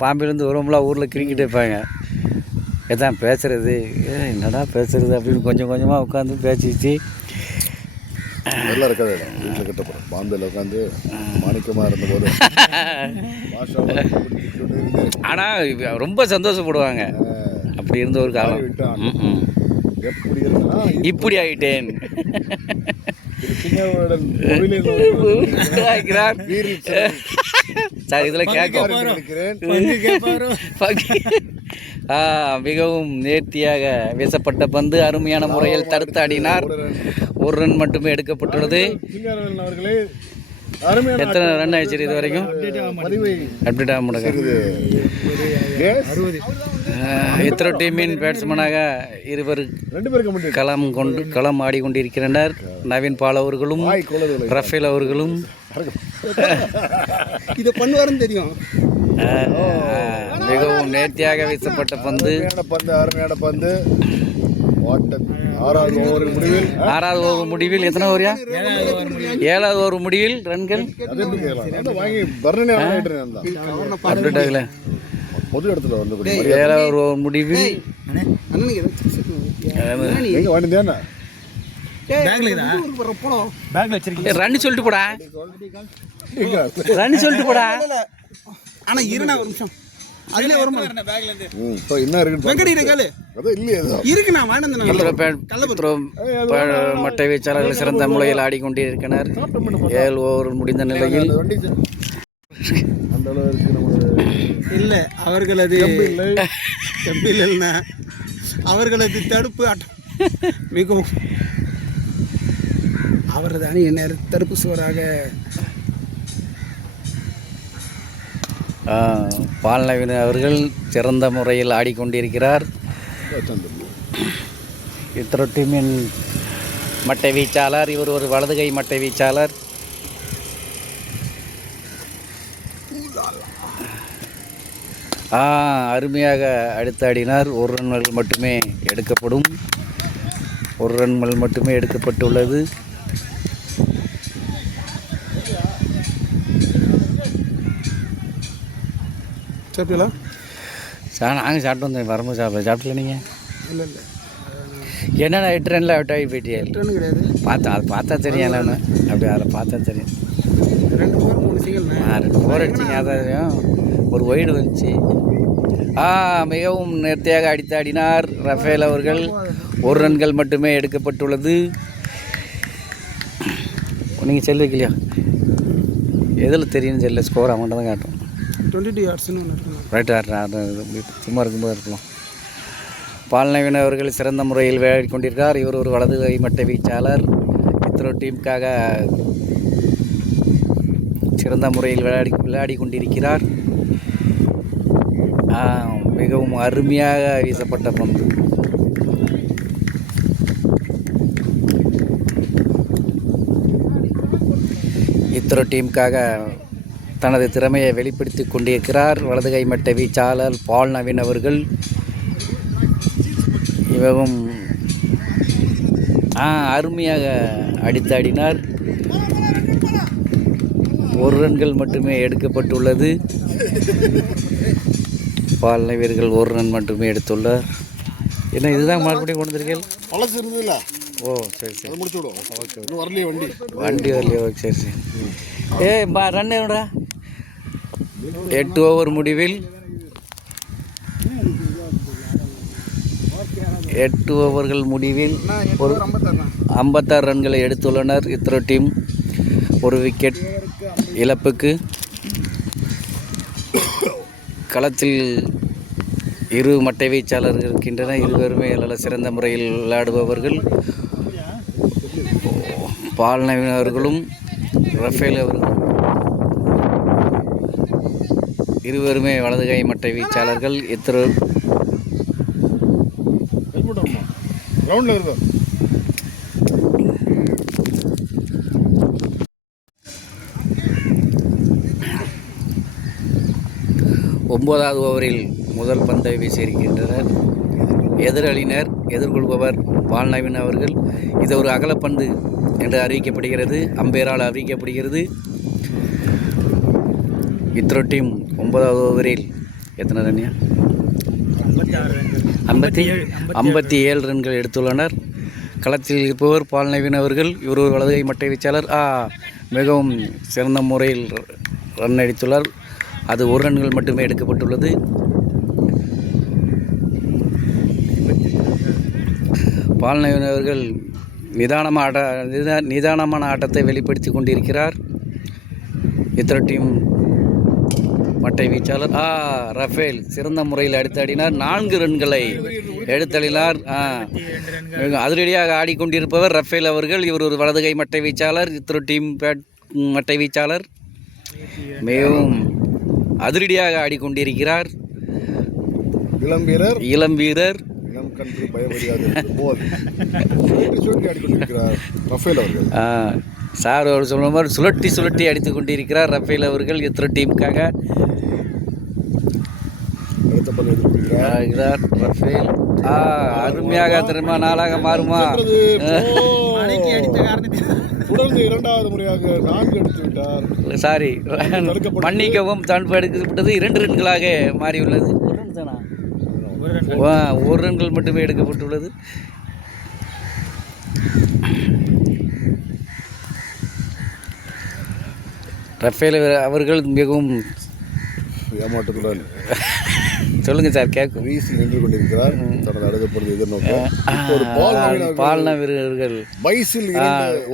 பாம்பிலேருந்து வரும்லாம் ஊரில் கிரிக்கெட் வைப்பாங்க. எதான் பேசுகிறது, என்னடா பேசுகிறது அப்படின்னு கொஞ்சமாக உட்காந்து பேசிச்சு. நல்லா இருக்காது. வீட்டில் கட்டப்படும் பாம்பேல உட்காந்து மாணிக்கமாக இருந்தபோது ஆனால் ரொம்ப சந்தோஷப்படுவாங்க. அப்படி இருந்த ஒரு காலம். எப்படி இருக்குன்னா இப்படி ஆகிட்டேன். சார் இதில் கேட்கும். மிகவும் நேர்த்தியாக வீசப்பட்ட பந்து அருமையான முறையில் தடுத்து ஆடினார். 1 ரன் மட்டுமே எடுக்கப்பட்டுள்ளது. எத்தனை ரன் ஆயிடுச்சு இது வரைக்கும்? அப்டேட் ஆக முடியாது. இத்திர டீமின் பேட்ஸ்மேனாக 2 பேர் களம் ஆடிக்கொண்டிருக்கின்றனர். நவீன் பால் அவர்களும் ரஃபேல் அவர்களும். இதை பண்ணுவாருன்னு தெரியும். மிகவும் நேர்த்தியாக வீசப்பட்ட பந்து. அருமையான பந்து. 6வது ஓவர் முடிவில் எத்தனை ஓவரியா? 7வது ஓவர் முடிவில் ரன்கள் அப்டேட் ஆகல. பொது இடத்துல வந்து 7வது ஓவர் முடிவில் ரன் சொல்லிட்டு போடா. ஆனா இருண்ணா ஒரு நிமிஷம். அதுல வரும் இப்போ என்ன இருக்கு வெங்கடிட கேளு. அது இல்லையே இருக்குண்ணா மட்டை வீச்சாளர்கள் சிறந்த முறையில் ஆடிக்கொண்டிருக்கிறார். 7 ஓவர் முடிந்த நிலையில் அந்த அளவு இருக்கு நம்ம இல்லை. அவர்களது கம்பில் இல்லைண்ணா, அவர்களது தடுப்பு ஆட்டம் மிகவும் அவரது அணி தடுப்பு சுவராக. பால்நவீன் அவர்கள் சிறந்த முறையில் ஆடிக்கொண்டிருக்கிறார். இத்திர டீமின் மட்டை வீச்சாளர். இவர் ஒரு வலதுகை மட்டை வீச்சாளர். அருமையாக அடுத்து ஆடினார். 1 ரன்கள் மட்டுமே எடுக்கப்படும். 1 ரன்கள் மட்டுமே எடுக்கப்பட்டுள்ளது. சாப்பிட்டீங்களா? சார் நாங்கள் சாப்பிட்டு வந்தோம். வரும்போது சாப்பிடல. நீங்கள் இல்லை இல்லை என்னென்ன 8 ரனில் அவுட் ஆகி போயிட்டியா? 8 ரன் கிடையாது. பார்த்தா தெரியும். எல்லாமே அப்படி அதில் பார்த்தா தெரியும். 2 4 3 சிங்கிள் 2 4 அடிச்சிங்க. அதான் ஒரு ஒய்டு வந்துச்சு. மிகவும் நேர்த்தியாக அடித்து ஆடினார் ரஃபேல் அவர்கள். 1 ரன்கள் மட்டுமே எடுக்கப்பட்டுள்ளது. நீங்கள் செல் வைக்கலையா? எதில் தெரியும் செல்ல ஸ்கோர் அமௌண்ட்டை தான் காட்டும். 22 யார்ட்ஸ்னு ரைட் சும்மா இருக்கும்போது இருக்கலாம். பால்நவீன் அவர்கள் சிறந்த முறையில் விளையாடி கொண்டிருக்கார். இவர் ஒரு வலது கை மட்டை வீச்சாளர். இத்திர டீமுக்காக சிறந்த முறையில் விளையாடி கொண்டிருக்கிறார். மிகவும் அருமையாக வீசப்பட்ட பந்து. இத்ரோ டீமுக்காக தனது திறமையை வெளிப்படுத்தி கொண்டிருக்கிறார் வலது கை மட்டை வீச்சாளர் பால் நவீன் அவர்கள். இவரும் அருமையாக அடித்தாடினார். 1 ரன்கள் மட்டுமே எடுக்கப்பட்டுள்ளது. பால் நவீர்கள் 1 ரன் மட்டுமே எடுத்துள்ளார். என்ன இதுதான் மறுபடியும் கொண்டு வந்திருக்கீங்க? பழசு இருந்ததுல. ஓ சரி சரி, முடிச்சு விடுவோம். ஓகே, இன்னும் வரலையே வண்டி வரலையோ? சரி சரி. ரன் எவ்வளோடா? 8 ஓவர் முடிவில் 8 ஓவர்கள் முடிவில் ஒரு 56 ரன்களை எடுத்துள்ளனர் இத்ரோ டீம். 1 விக்கெட் இழப்புக்கு. களத்தில் 2 மட்டை வீச்சாளர்கள் இருக்கின்றன. இருவருமே நல்ல சிறந்த முறையில் விளையாடுபவர்கள். பால் நவீன் அவர்களும் ரஃபேல் அவர்களும் இருவருமே வலது கை மட்டை வீச்சாளர்கள். இத்ரோ கிரவுண்டில் இருக்கும். ஒன்பதாவது ஓவரில் முதல் பந்தை வீசியிருக்கின்றனர் எதிரணியினர். எதிர்கொள்பவர் பால் நவீன் அவர்கள். இது ஒரு அகலப்பந்து என்று அறிவிக்கப்படுகிறது, அம்பையரால் அறிவிக்கப்படுகிறது. இத்ரோ டீம் 9வது ஓவரில் எத்தனை ரன்யா? 57 ரன்கள் எடுத்துள்ளனர். களத்தில் இருப்பவர் பால் நவீன் அவர்கள். இவர் ஒரு வலதுகை மட்டை வீச்சாளர். மிகவும் சிறந்த முறையில் ரன் அடித்துள்ளார். அது 1 ரன்கள் மட்டுமே எடுக்கப்பட்டுள்ளது. பால் நவீன் அவர்கள் நிதானமான ஆட்டத்தை வெளிப்படுத்தி கொண்டிருக்கிறார். இத்ரோ டீம் மட்டை வீச்சாளர் ரஃபேல் சிறந்த முறையில் அடித்தாடினார். 4 ரன்களை எடுத்தளினார். அதிரடியாக ஆடிக்கொண்டிருப்பவர் ரஃபேல் அவர்கள். இவர் ஒரு வலதுகை மட்டை வீச்சாளர். இத்ரோ டீம் மட்டை வீச்சாளர். மிகவும் அதிரடியாக ஆடிக்கொண்டிருக்கிறார். இளம் வீரர் சார் அவர் சொன்ன மாதிரி சுழட்டி அடித்து கொண்டிருக்கிறார் ரஃபேல் அவர்கள். இத்ரோ டீமுக்காக ரஃபேல் அருமையாக திரும்ப நாளாக மாறுமா? தொடர்ந்து 2வது முறையாக 4 எடுத்து விட்டார். சாரி, மன்னிக்கவும், தடுப்பு எடுக்கப்பட்டது 2 ரன்களாக மாறியுள்ளது. 1 ரன்கள் மட்டுமே எடுக்கப்பட்டுள்ளது. ரஃபேல் அவர்கள் மிகவும் ஏமாற்றத்துடன் சொல்லுங்க சார் கேட்கும் வீசில் நின்று கொண்டிருக்கிறார். தனது அடுத்த பொழுது எதிர்நோக்க பால் வீரர்கள் பைசில்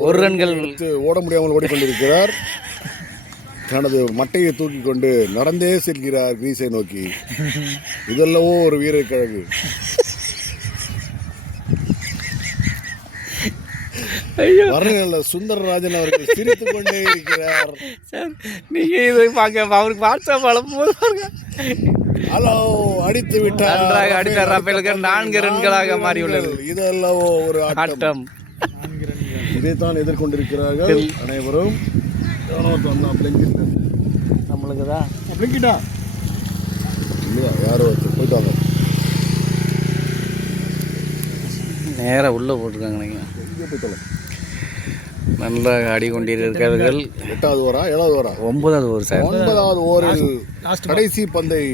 1 ரன்கள் ஓட முடியாமல் ஓடிக்கொண்டிருக்கிறார். தனது மட்டையை தூக்கி கொண்டு நடந்தே செல்கிறார் கிரீஸை நோக்கி. இதெல்லவோ ஒரு வீரர் கழகு. வரல சுந்தரராஜன் அவர்கள் சிரித்துக் கொண்டே இருக்கிறார். நீங்க இதை பார்க்க அவருக்கு வாட்ஸ்அப் அனுப்பும்போது ஹலோ அடித்து விட்டார். அடித்தார் ரஃபேலுக்கு 4 ரன்களாக மாறியுள்ளது. இதெல்லவோ ஒரு ஆட்டம். இதைத்தான் எதிர்கொண்டிருக்கிறார்கள் அனைவரும். நம்மளுக்கு தான் இல்லையா யாரோ போயிட்டாங்க. நேராக உள்ளே போட்டிருக்காங்க. நீங்கள் நல்லா ஆடிக்கொண்டிருக்கிறார்கள். 8வது ஓவரா 7வது ஓவரா? 9வது ஓவர் சார். 9வது ஓவரில் கடைசி பந்தை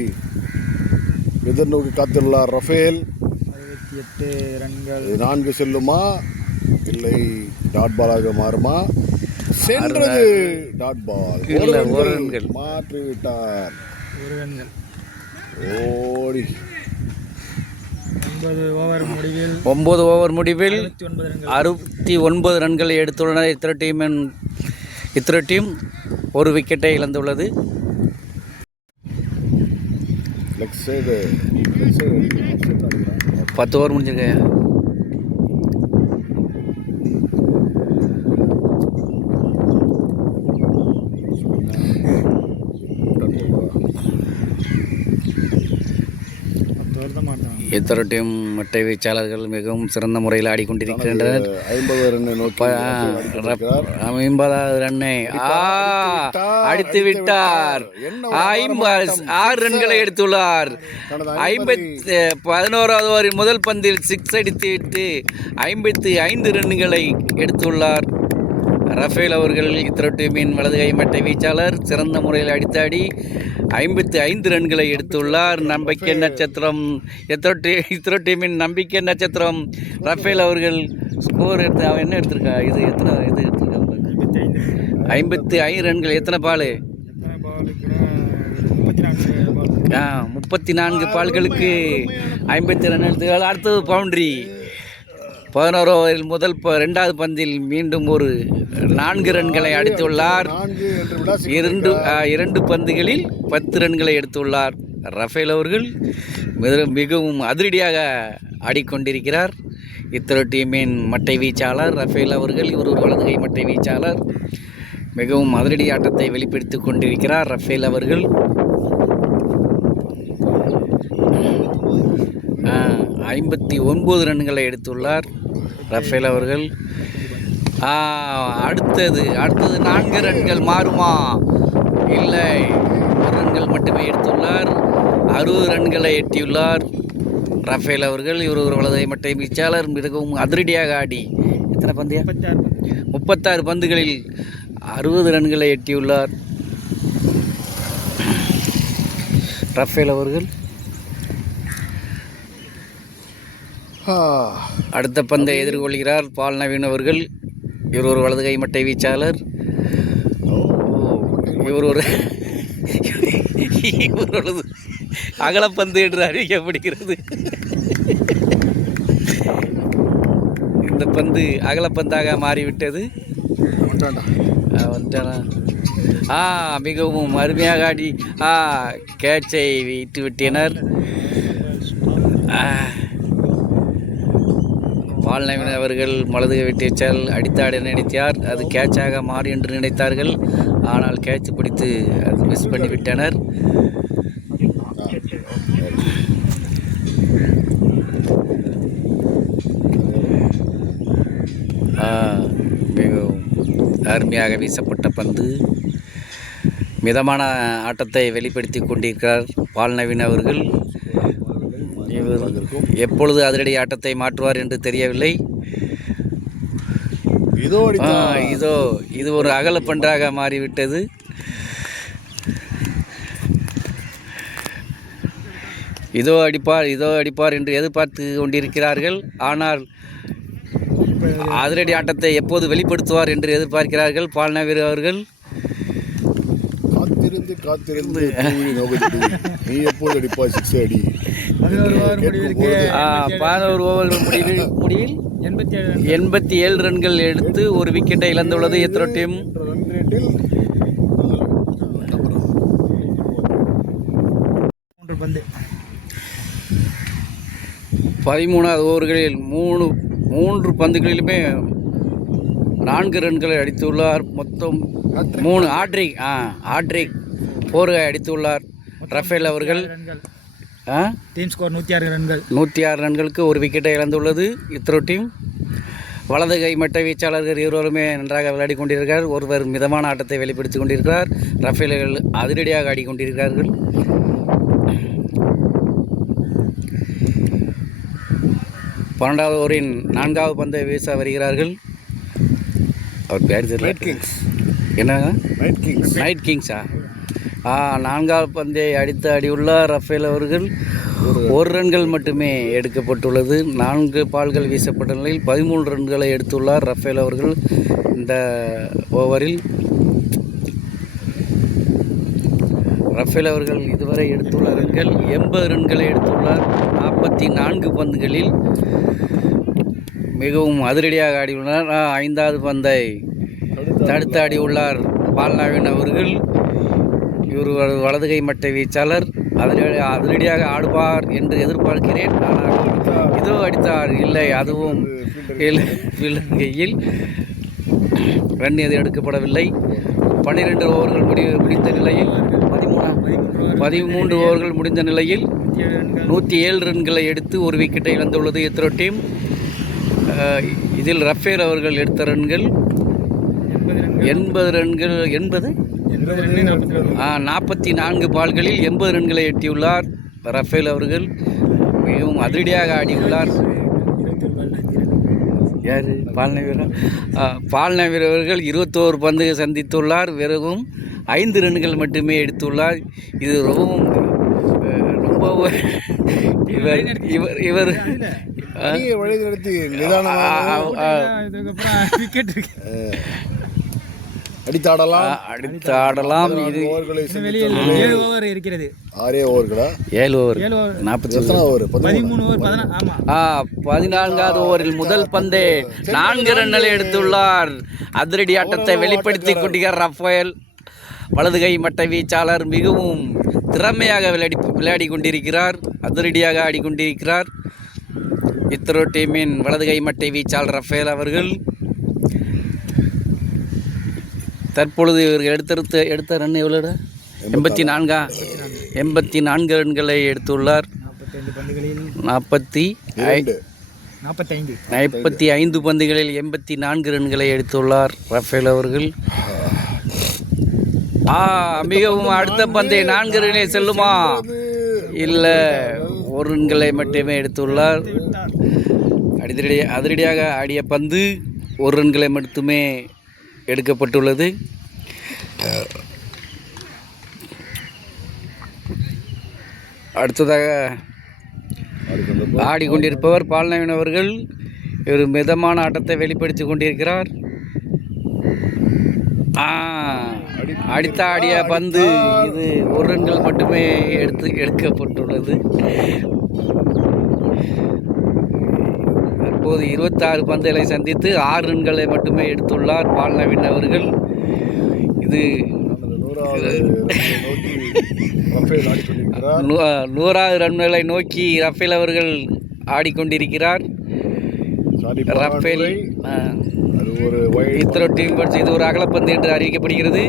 எதிர்நோக்கி காத்துள்ளார் ரஃபேல். 8 ரன்கள். 4 செல்லுமா இல்லை டாட் பாலாக மாறுமா? சென்றது டாட் பால். 1 ரன்கள் மாற்றி விட்டார். 1 ரன்கள் ஓடி 9 ஓவர் முடிவில் 69 ரன்களை எடுத்துள்ளனர் இத்ரோ டீம் 1 விக்கெட்டை இழந்துள்ளது. 10 ஓவர் முடிஞ்சிருக்கேன். இத்தனை டீம் மட்டை வீச்சாளர்கள் மிகவும் சிறந்த முறையில் ஆடிக்கொண்டிருக்கின்றனர். 50 ரன்னை நோக்கி அடித்திருக்கிறார். 50வது ரன்னை அடித்து விட்டார். 6 ரன்களை எடுத்துள்ளார். 11வது ஓவரின் முதல் பந்தில் 6 அடித்துவிட்டு 55 ரன்களை எடுத்துள்ளார் ரஃபேல் அவர்கள். இத்தனை டீமின் வலதுகை மட்டை வீச்சாளர் சிறந்த முறையில் அடித்தாடி 55 ரன்களை எடுத்துள்ளார். நம்பிக்கை நட்சத்திரம் இத்தனை டீமின் நம்பிக்கை நட்சத்திரம் ரஃபேல் அவர்கள் ஸ்கோர் எடுத்து அவன் என்ன எடுத்திருக்கா? இது எடுத்திருக்கா? 55 ரன்கள். எத்தனை பால்? 34 பால்களுக்கு 50 ரன் எடுத்து அடுத்தது பவுண்டரி. 11 ஓவரில் முதல் 2வது பந்தில் மீண்டும் ஒரு 4 ரன்களை அடித்துள்ளார். 2 பந்துகளில் 10 ரன்களை எடுத்துள்ளார் ரஃபேல் அவர்கள். மிகவும் அதிரடியாக ஆடிக்கொண்டிருக்கிறார் இத்தனை டீமின் மட்டை வீச்சாளர் ரஃபேல் அவர்கள். இவர் ஒரு வலதுகை மட்டை வீச்சாளர். மிகவும் அதிரடி ஆட்டத்தை வெளிப்படுத்தி கொண்டிருக்கிறார் ரஃபேல் அவர்கள். 59 ரன்களை எடுத்துள்ளார் ரஃபேல் அவர்கள். அடுத்தது 4 ரன்கள் மாறுமா? இல்லை, 1 ரன்கள் மட்டுமே எடுத்துள்ளார். 60 ரன்களை எட்டியுள்ளார் ரஃபேல் அவர்கள். இவர் ஒரு வலதை மட்டை வீச்சாளர். மிகவும் அதிரடியாக ஆடி எத்தனை பந்து? 36 பந்துகளில் 60 ரன்களை எட்டியுள்ளார் ரஃபேல் அவர்கள். அடுத்த பந்தை எதிர்கொள்கிறார் பால் நவீன் அவர்கள். இவர் ஒரு வலதுகை மட்டை வீச்சாளர். இவர் ஒரு அகலப்பந்து என்று அறிவிக்கப்படுகிறது. இந்த பந்து அகலப்பந்தாக மாறிவிட்டது. மிகவும் அருமையாக ஆடி கேட்சை விட்டு விட்டனர் பால் நவீன் அவர்கள். வலதுகை வீச்சால் அடித்தாட நினைத்தார். அது கேட்சாக மாறி என்று நினைத்தார்கள். ஆனால் கேட்ச் பிடித்து அது மிஸ் பண்ணிவிட்டனர். மிகவும் அருமையாக வீசப்பட்ட பந்து. மிதமான ஆட்டத்தை வெளிப்படுத்தி கொண்டிருக்கிறார் பால் நவீன் அவர்கள். எப்பொழுது அதிரடி ஆட்டத்தை மாற்றுவார் என்று தெரியவில்லை. இது ஒரு அகலப்பன்றாக மாறிவிட்டது. இதோ அடிப்பார் என்று எதிர்பார்த்து கொண்டிருக்கிறார்கள். ஆனால் அதிரடி ஆட்டத்தை எப்போது வெளிப்படுத்துவார் என்று எதிர்பார்க்கிறார்கள் பால் நவீன் அவர்கள். காத்திருந்து நீ எப்போது அடிப்பா 6 அடி. 11 ஓவர்கள் முடிவில் 87 ரன்கள் எடுத்து ஒரு விக்கெட்டை இழந்துள்ளது எத்ரோ டீம். 13வது ஓவர்களில் 3 பந்துகளிலுமே 4 ரன்களை அடித்துள்ளார். மொத்தம் 3 ஆட்ரிக் 4 அடித்துள்ளார் ரஃபேல் அவர்கள். டீம் ஸ்கோர் 106 ரன்களுக்கு ஒரு விக்கெட்டை இழந்துள்ளது இத்ரோ டீம். வலதுகை மட்டை வீச்சாளர்கள் இருவருமே நன்றாக விளையாடி கொண்டிருக்கிறார். ஒருவர் மிதமான ஆட்டத்தை வெளிப்படுத்தி கொண்டிருக்கிறார். ரஃபேல்கள் அதிரடியாக ஆடிக்கொண்டிருக்கிறார்கள். பன்னெண்டாவது ஓவரின் 4வது பந்தை வீச வருகிறார்கள். அவர் பேர் தெரியல. என்ன? நைட் கிங்ஸா? 4வது பந்தை அடித்து அடியுள்ளார் ரஃபேல் அவர்கள். 1 ரன்கள் மட்டுமே எடுக்கப்பட்டுள்ளது. 4 பால்கள் வீசப்பட்ட நிலையில் 13 ரன்களை எடுத்துள்ளார் ரஃபேல் அவர்கள். இந்த ஓவரில் ரஃபேல் அவர்கள் இதுவரை எடுத்துள்ள ரன்கள் 80 ரன்களை எடுத்துள்ளார். 44 பந்துகளில் மிகவும் அதிரடியாக ஆடியுள்ளார். 5வது பந்தை தடுத்து ஆடியுள்ளார் பால் நவீன் அவர்கள். இவர் வலதுகை மட்டை வீச்சாளர். அதிரடியாக ஆடுவார் என்று எதிர்பார்க்கிறேன். ஆனால் இதோ அடித்தார். இல்லை, அதுவும் கையில் ரன் எது எடுக்கப்படவில்லை. 12 ஓவர்கள் முடித்த நிலையில் 13 13 ஓவர்கள் முடிந்த நிலையில் 107 ரன்களை எடுத்து ஒரு விக்கெட்டை இழந்துள்ளது இத்ரோ டீம். இதில் ரஃபேல் அவர்கள் எடுத்த ரன்கள் 80 ரன்கள் 44 பால்களில் 80 ரன்களை எட்டியுள்ளார் ரஃபேல் அவர்கள். மிகவும் அதிரடியாக ஆடியுள்ளார். யார்? பால்னா வீரர். பால்னா வீரர் அவர்கள் 21 பந்து சந்தித்துள்ளார். வெறும் 5 ரன்கள் மட்டுமே எடுத்துள்ளார். இது ரொம்ப இவர் வழிநடத்தி அடித்தாடலாம். இது 7 ஓவர் இருக்கிறது. 6 ஓவர்களா? 7 ஓவர் 40 ஓவர். 14வது ஓவரில் முதல் பந்தே 4 ரன்களை எடுத்துள்ளார். அதிரடி ஆட்டத்தை வெளிப்படுத்திக் கொண்டிருக்கிறார் ரஃபேல். வலது கை மட்ட வீச்சாளர் மிகவும் திறமையாக விளையாடி கொண்டிருக்கிறார். அதிரடியாக ஆடிக்கொண்டிருக்கிறார் இத்ரோ டீமின் வலது கை மட்டை வீச்சாளர் ரஃபேல் அவர்கள். தற்பொழுது இவர்கள் எடுத்த ரன் எவ்வளோட? 84 ரன்களை எடுத்துள்ளார். 45 பந்துகளில் 84 ரன்களை எடுத்துள்ளார் ரஃபேல் அவர்கள். மிகவும் அடுத்த பந்தை 4 ரன்களில் செல்லுமா? இல்லை, 1 ரன்களை மட்டுமே எடுத்துள்ளார். அதிரடியாக ஆடிய பந்து 1 ரன்களை மட்டுமே எடுக்கப்பட்டுள்ளது. அடுத்ததாக ஆடிக்கொண்டிருப்பவர் பால்நவீன் அவர்கள். ஒரு மிதமான ஆட்டத்தை வெளிப்படுத்தி கொண்டிருக்கிறார். அடித்த ஆடிய பந்து இது 1 ரன்கள் மட்டுமே எடுக்கப்பட்டுள்ளது. தற்போது 26 பந்துகளை சந்தித்து 6 ரன்களை மட்டுமே எடுத்துள்ளார் பால்நவீன் அவர்கள். இது 100வது ரன்களை நோக்கி ரஃபேல் அவர்கள் ஆடிக்கொண்டிருக்கிறார். ரஃபேல் இத்ரோ டீம் இது ஒரு அகலப்பந்து என்று அறிவிக்கப்படுகிறது.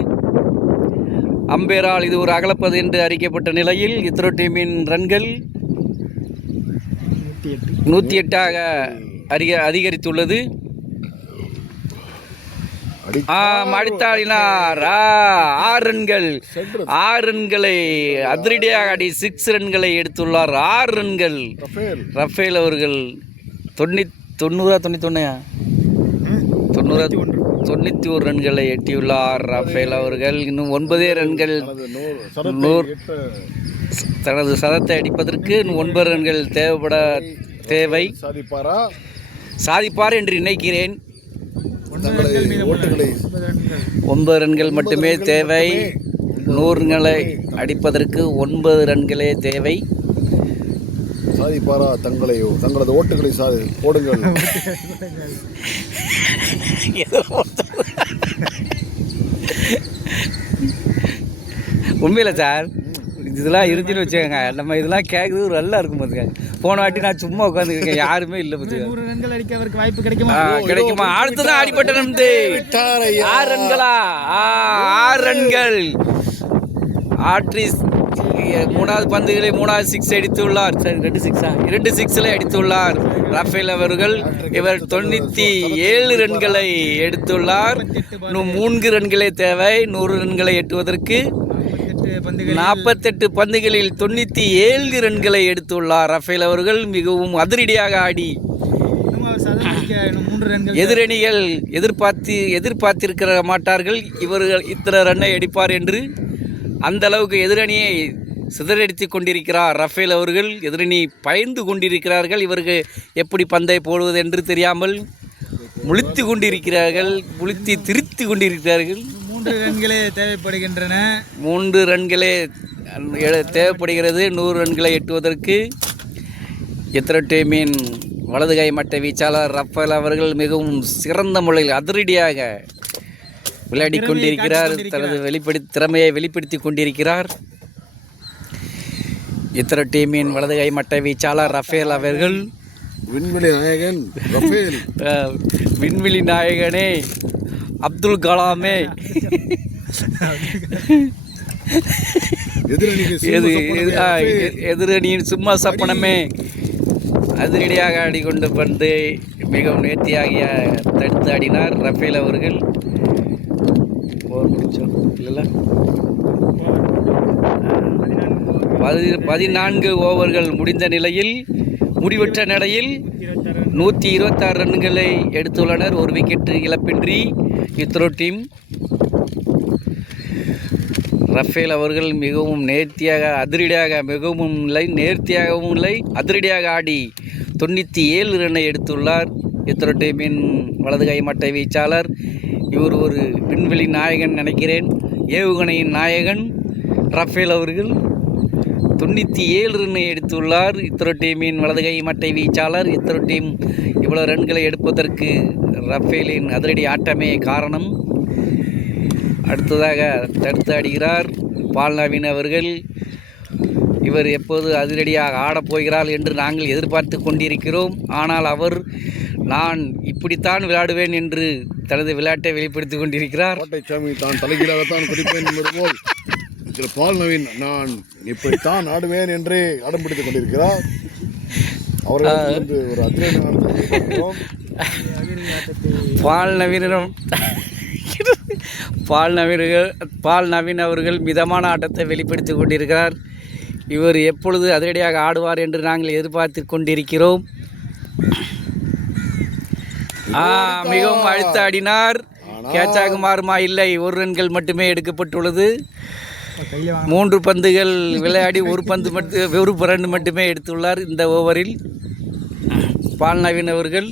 அம்பேரால் இது ஒரு அகலப்பந்து என்று அறிவிக்கப்பட்ட நிலையில் இத்ரோ டீமின் ரன்கள் 108ஆக அதிகரித்துள்ளது. அடித்தாடினார் 6 ரன்கள். 6 ரன்களை அதிரடியாக ஆடி 6 ரன்களை எடுத்துள்ளார். 6 ரன்கள் ரஃபேல் அவர்கள். 91 ரன்களை எட்டியுள்ளார் ரஃபேல் அவர்கள். இன்னும் 9 ரன்கள் தனது சதத்தை அடிப்பதற்கு 9 ரன்கள் தேவை. சாதிப்பார் என்று நினைக்கிறேன். 9 ரன்கள் மட்டுமே தேவை. 100 ரன்களை அடிப்பதற்கு 9 ரன்களே தேவை. சாதிப்பாரா? தங்களது ஓட்டுகளை போடுங்கள். உண்மையில சார், இதெல்லாம் இருந்துன்னு வச்சுக்கோங்க. நம்ம இதெல்லாம் கேட்குறது நல்லா இருக்கும் பார்த்துக்கோங்க. போன வாட்டி நான் சும்மா உட்காந்துருக்கேன், யாருமே இல்லை பார்த்துக்கோங்க. 100 ரன்கள் அடிக்க அவருக்கு வாய்ப்பு கிடைக்குமா? அடுத்ததான் அடிப்பட்ட நம்பி 6 ரன்களா? 6 ரன்கள் ஆற்றி 3வது பந்துகளை 3வது 6 அடித்துள்ளார். சரி, 2 6 அடித்துள்ளார் ரஃபேல் அவர்கள். இவர் 97 ரன்களை எடுத்துள்ளார். இன்னும் 3 ரன்களே தேவை 100 ரன்களை எட்டுவதற்கு. 48 பந்துகளில் 97 ரன்களை எடுத்துள்ளார் ரஃபேல் அவர்கள். மிகவும் அதிரடியாக ஆடி எதிரணிகள் எதிர்பார்த்திருக்க மாட்டார்கள் இவர்கள் இத்தனை ரன்னை அடிப்பார் என்று. அந்த அளவுக்கு எதிரணியை சிதறடித்து கொண்டிருக்கிறார் ரஃபேல் அவர்கள். எதிரணி பயந்து கொண்டிருக்கிறார்கள். இவருக்கு எப்படி பந்தை போடுவது என்று தெரியாமல் முழித்து கொண்டிருக்கிறார்கள், திருத்தி கொண்டிருக்கிறார்கள். 3 ரன்களே தேவைப்படுகின்றன. 3 ரன்களே தேவைப்படுகிறது 100 ரன்களை எட்டுவதற்கு. இத்ரோ டீமின் வலது கை மட்ட வீச்சாளர் ரஃபேல் அவர்கள் மிகவும் சிறந்த முறையில் அதிரடியாக விளையாடி கொண்டிருக்கிறார். தனது திறமையை வெளிப்படுத்தி கொண்டிருக்கிறார். இத்ரோ டீமின் வலது கை மட்ட வீச்சாளர் ரஃபேல் அவர்கள். விண்வெளி நாயகன் ரஃபேல். விண்வெளி நாயகனே, அப்துல் கலாமே. எதிரணிக்கு எது சிம்ம சப்பனமே. எதிரணியின் சும்மா சப்பனமே அதிரடியாக ஆடிக்கொண்டு பந்து மிகவும் நேர்த்தியாகிய தடுத்து ஆடினார் ரஃபேல் அவர்கள். ஓவர் முடிச்சோம் இல்லைல்ல? 14 ஓவர்கள் முடிந்த நிலையில் முடிவற்ற நிலையில் 126 ரன்களை எடுத்துள்ளனர். ஒரு விக்கெட் இழப்பின்றி இத்ரோ டீம். ரஃபேல் அவர்கள் மிகவும் நேர்த்தியாக அதிரடியாக மிகவும் இல்லை நேர்த்தியாகவும் இல்லை அதிரடியாக ஆடி 97 ரன்னை எடுத்துள்ளார். இத்ரோ டீமின் வலது கை மட்டை வீச்சாளர். இவர் ஒரு விண்வெளி நாயகன் நினைக்கிறேன், ஏவுகணையின் நாயகன் ரஃபேல் அவர்கள் 97 ரன்னை எடுத்துள்ளார். இத்ரோ டீமின் வலது கை மட்டை வீச்சாளர். இத்ரோ டீம் இவ்வளவு ரன்களை எடுப்பதற்கு ரஃபேலின் அதிரடி ஆட்டமே காரணம். அடுத்ததாக தடுத்து ஆடுகிறார் பால் நவீன் அவர்கள். இவர் எப்போது அதிரடியாக ஆடப்போகிறார் என்று நாங்கள் எதிர்பார்த்து கொண்டிருக்கிறோம். ஆனால் அவர் நான் இப்படித்தான் விளையாடுவேன் என்று தனது விளையாட்டை வெளிப்படுத்தி கொண்டிருக்கிறார். கோட்டைச்சாமி தான் தலைகீழாகத்தான் குதிப்பேன் என்பது போல் இதில் பால் நவீன் நான் இப்படித்தான் ஆடுவேன் என்றே அடம் பிடித்துக் கொண்டிருக்கிறார். அவர்கள் வந்து ஒரு அதிரடி பால் நவீன் அவர்கள் மிதமான ஆட்டத்தை வெளிப்படுத்தி கொண்டிருக்கிறார். இவர் எப்பொழுது அதிரடியாக ஆடுவார் என்று நாங்கள் எதிர்பார்த்து கொண்டிருக்கிறோம். மிகவும் அழுத்த ஆடினார். கேட்சாக மாறுமா? இல்லை, 1 ரன்கள் மட்டுமே எடுக்கப்பட்டுள்ளது. 3 பந்துகள் விளையாடி ஒரு ரன் மட்டுமே எடுத்துள்ளார் இந்த ஓவரில் பால் நவீன் அவர்கள்.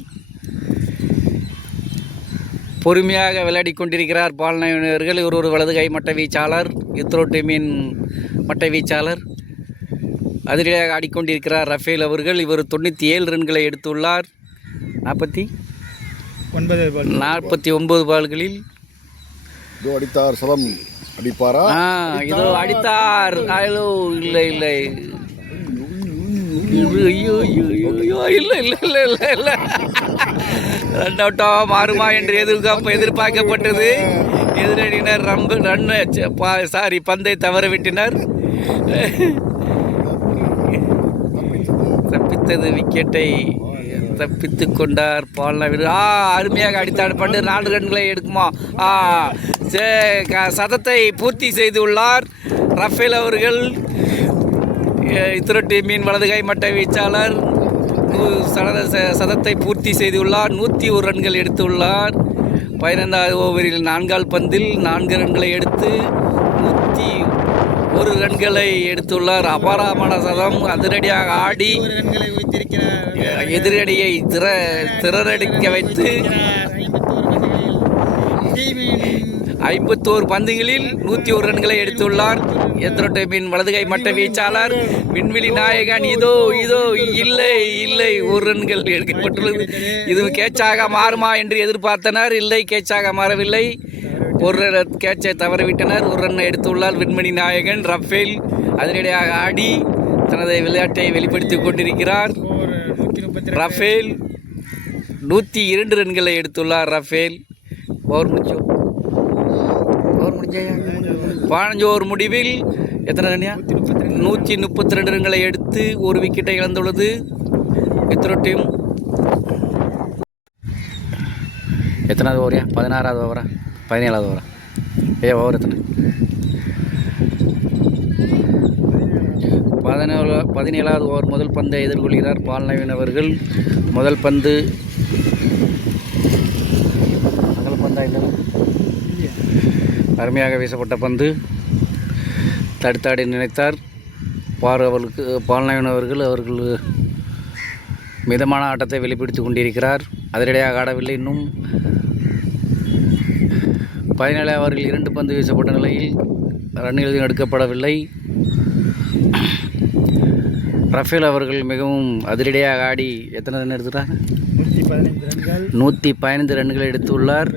பொறுமையாக விளையாடி கொண்டிருக்கிறார் பால் நவீன் அவர்கள். இவர் ஒரு வலது கை மட்டை வீச்சாளர், இத்ரோ டீமின் மட்டை வீச்சாளர். அதிரடியாக ஆடிக்கொண்டிருக்கிறார் ரஃபேல் அவர்கள். இவர் 97 ரன்களை எடுத்துள்ளார். 49 பால்களில். அடித்தார் சதம் அடிப்பாரா? இதோ அடித்தார். இல்லை இல்லை இல்லை ரன் அவுட்டா மாறுமா என்று எதிர்பார்க்கப்பட்டது. எதிரணியினர் பந்தை தவறவிட்டனர். தப்பித்தது விக்கெட்டை தப்பித்து கொண்டார் பால் நவீன். அருமையாக அடித்தாடு பண்டு 4 ரன்களை எடுக்குமா? சதத்தை பூர்த்தி செய்துள்ளார் ரஃபேல் அவர்கள். இத்ரோ டீமின் வலது கை மட்டை வீச்சாளர் சதத்தை பூர்த்தி செய்துள்ளார். 101 ரன்கள் எடுத்துள்ளார். 15வது ஓவரில் 4 பந்தில் 4 ரன்களை எடுத்து 101 ரன்களை எடுத்துள்ளார். அபாரமான சதம். அதிரடியாக ஆடி எதிரடியை திறனடிக்க வைத்து 51 பந்துகளில் 101 ரன்களை எடுத்துள்ளார். இத்ரோ டீமின் வலது கை மட்டை வீச்சாளர், விண்வெளி நாயகன். இதோ இல்லை 1 ரன்கள் எடுக்கப்பட்டுள்ளது. இது கேட்சாக மாறுமா என்று எதிர்பார்த்தனர். இல்லை, கேட்சாக மாறவில்லை. 1 கேட்சை தவறவிட்டனர். 1 ரன்னை எடுத்துள்ளார் விண்வெளி நாயகன் ரஃபேல். அதிரடியாக ஆடி தனது விளையாட்டை வெளிப்படுத்தி கொண்டிருக்கிறார் ரஃபேல். 102 ரன்களை எடுத்துள்ளார் ரஃபேல். ஓவர் முடிஞ்சோ? 15 ஓவர் முடிவில் எத்தனை ரன்யா? 132 ரன்களை எடுத்து 1 விக்கெட்டை இழந்துள்ளது இத்ரோ டீம். எத்தனாவது ஓவரியா? 16வது ஓவரா? 17வது ஓவரா? ஓவர் எத்தனை? 17வது ஓவர். முதல் பந்தை எதிர்கொள்கிறார் பால் நவீன் அவர்கள். முதல் பந்து அருமையாக வீசப்பட்ட பந்து. தடுத்தாடி நினைத்தார் பால் நவீன் அவர்கள். மிதமான ஆட்டத்தை வெளிப்படுத்தி கொண்டிருக்கிறார். அதிரடியாக ஆடவில்லை இன்னும். 17 ஓவரில் 2 பந்து வீசப்பட்ட நிலையில் ரன்கள் எடுக்கப்படவில்லை. ரஃபேல் அவர்கள் மிகவும் அதிரடியாக ஆடி எத்தனை ரன் எடுத்துட்டார்? 115 ரன்களை எடுத்துள்ளார்.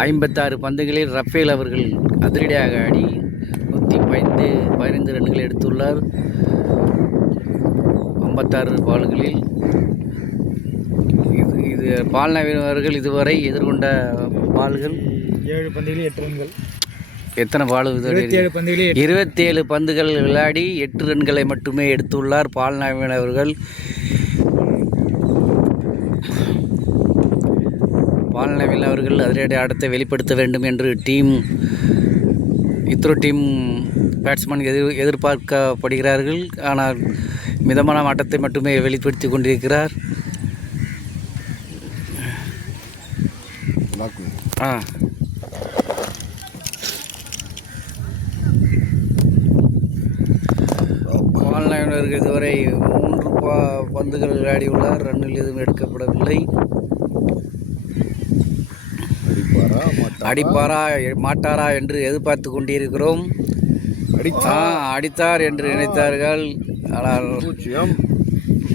56 பந்துகளில் ரஃபேல் அவர்கள் அதிரடியாக ஆடி 115 ரன்களை எடுத்துள்ளார். 56 பால்களில். இது பால் நவீன் அவர்கள் இதுவரை எதிர்கொண்ட பால்கள் 7 பந்துகளில் 8 ரன்கள். எத்தனை பால் 27 பந்துகளில் 27 பந்துகள் விளையாடி 8 ரன்களை மட்டுமே எடுத்துள்ளார் பால் நவீன் அவர்கள். பால் நவீன் அவர்கள் அதிரடி ஆட்டத்தை வெளிப்படுத்த வேண்டும் என்று இத்ரோ டீம் பேட்ஸ்மேன் எதிர்பார்க்கப்படுகிறார்கள். ஆனால் மிதமான ஆட்டத்தை மட்டுமே வெளிப்படுத்தி கொண்டிருக்கிறார். பால் நவீன் இதுவரை 3 பந்துகள் விளையாடியுள்ளார். ரன்னில் எதுவும் எடுக்கப்படவில்லை. அடிப்பாரா மாட்டாரா என்று எதிர்பார்த்து கொண்டிருக்கிறோம். அடித்தார் என்று நினைத்தார்கள். ஆனால்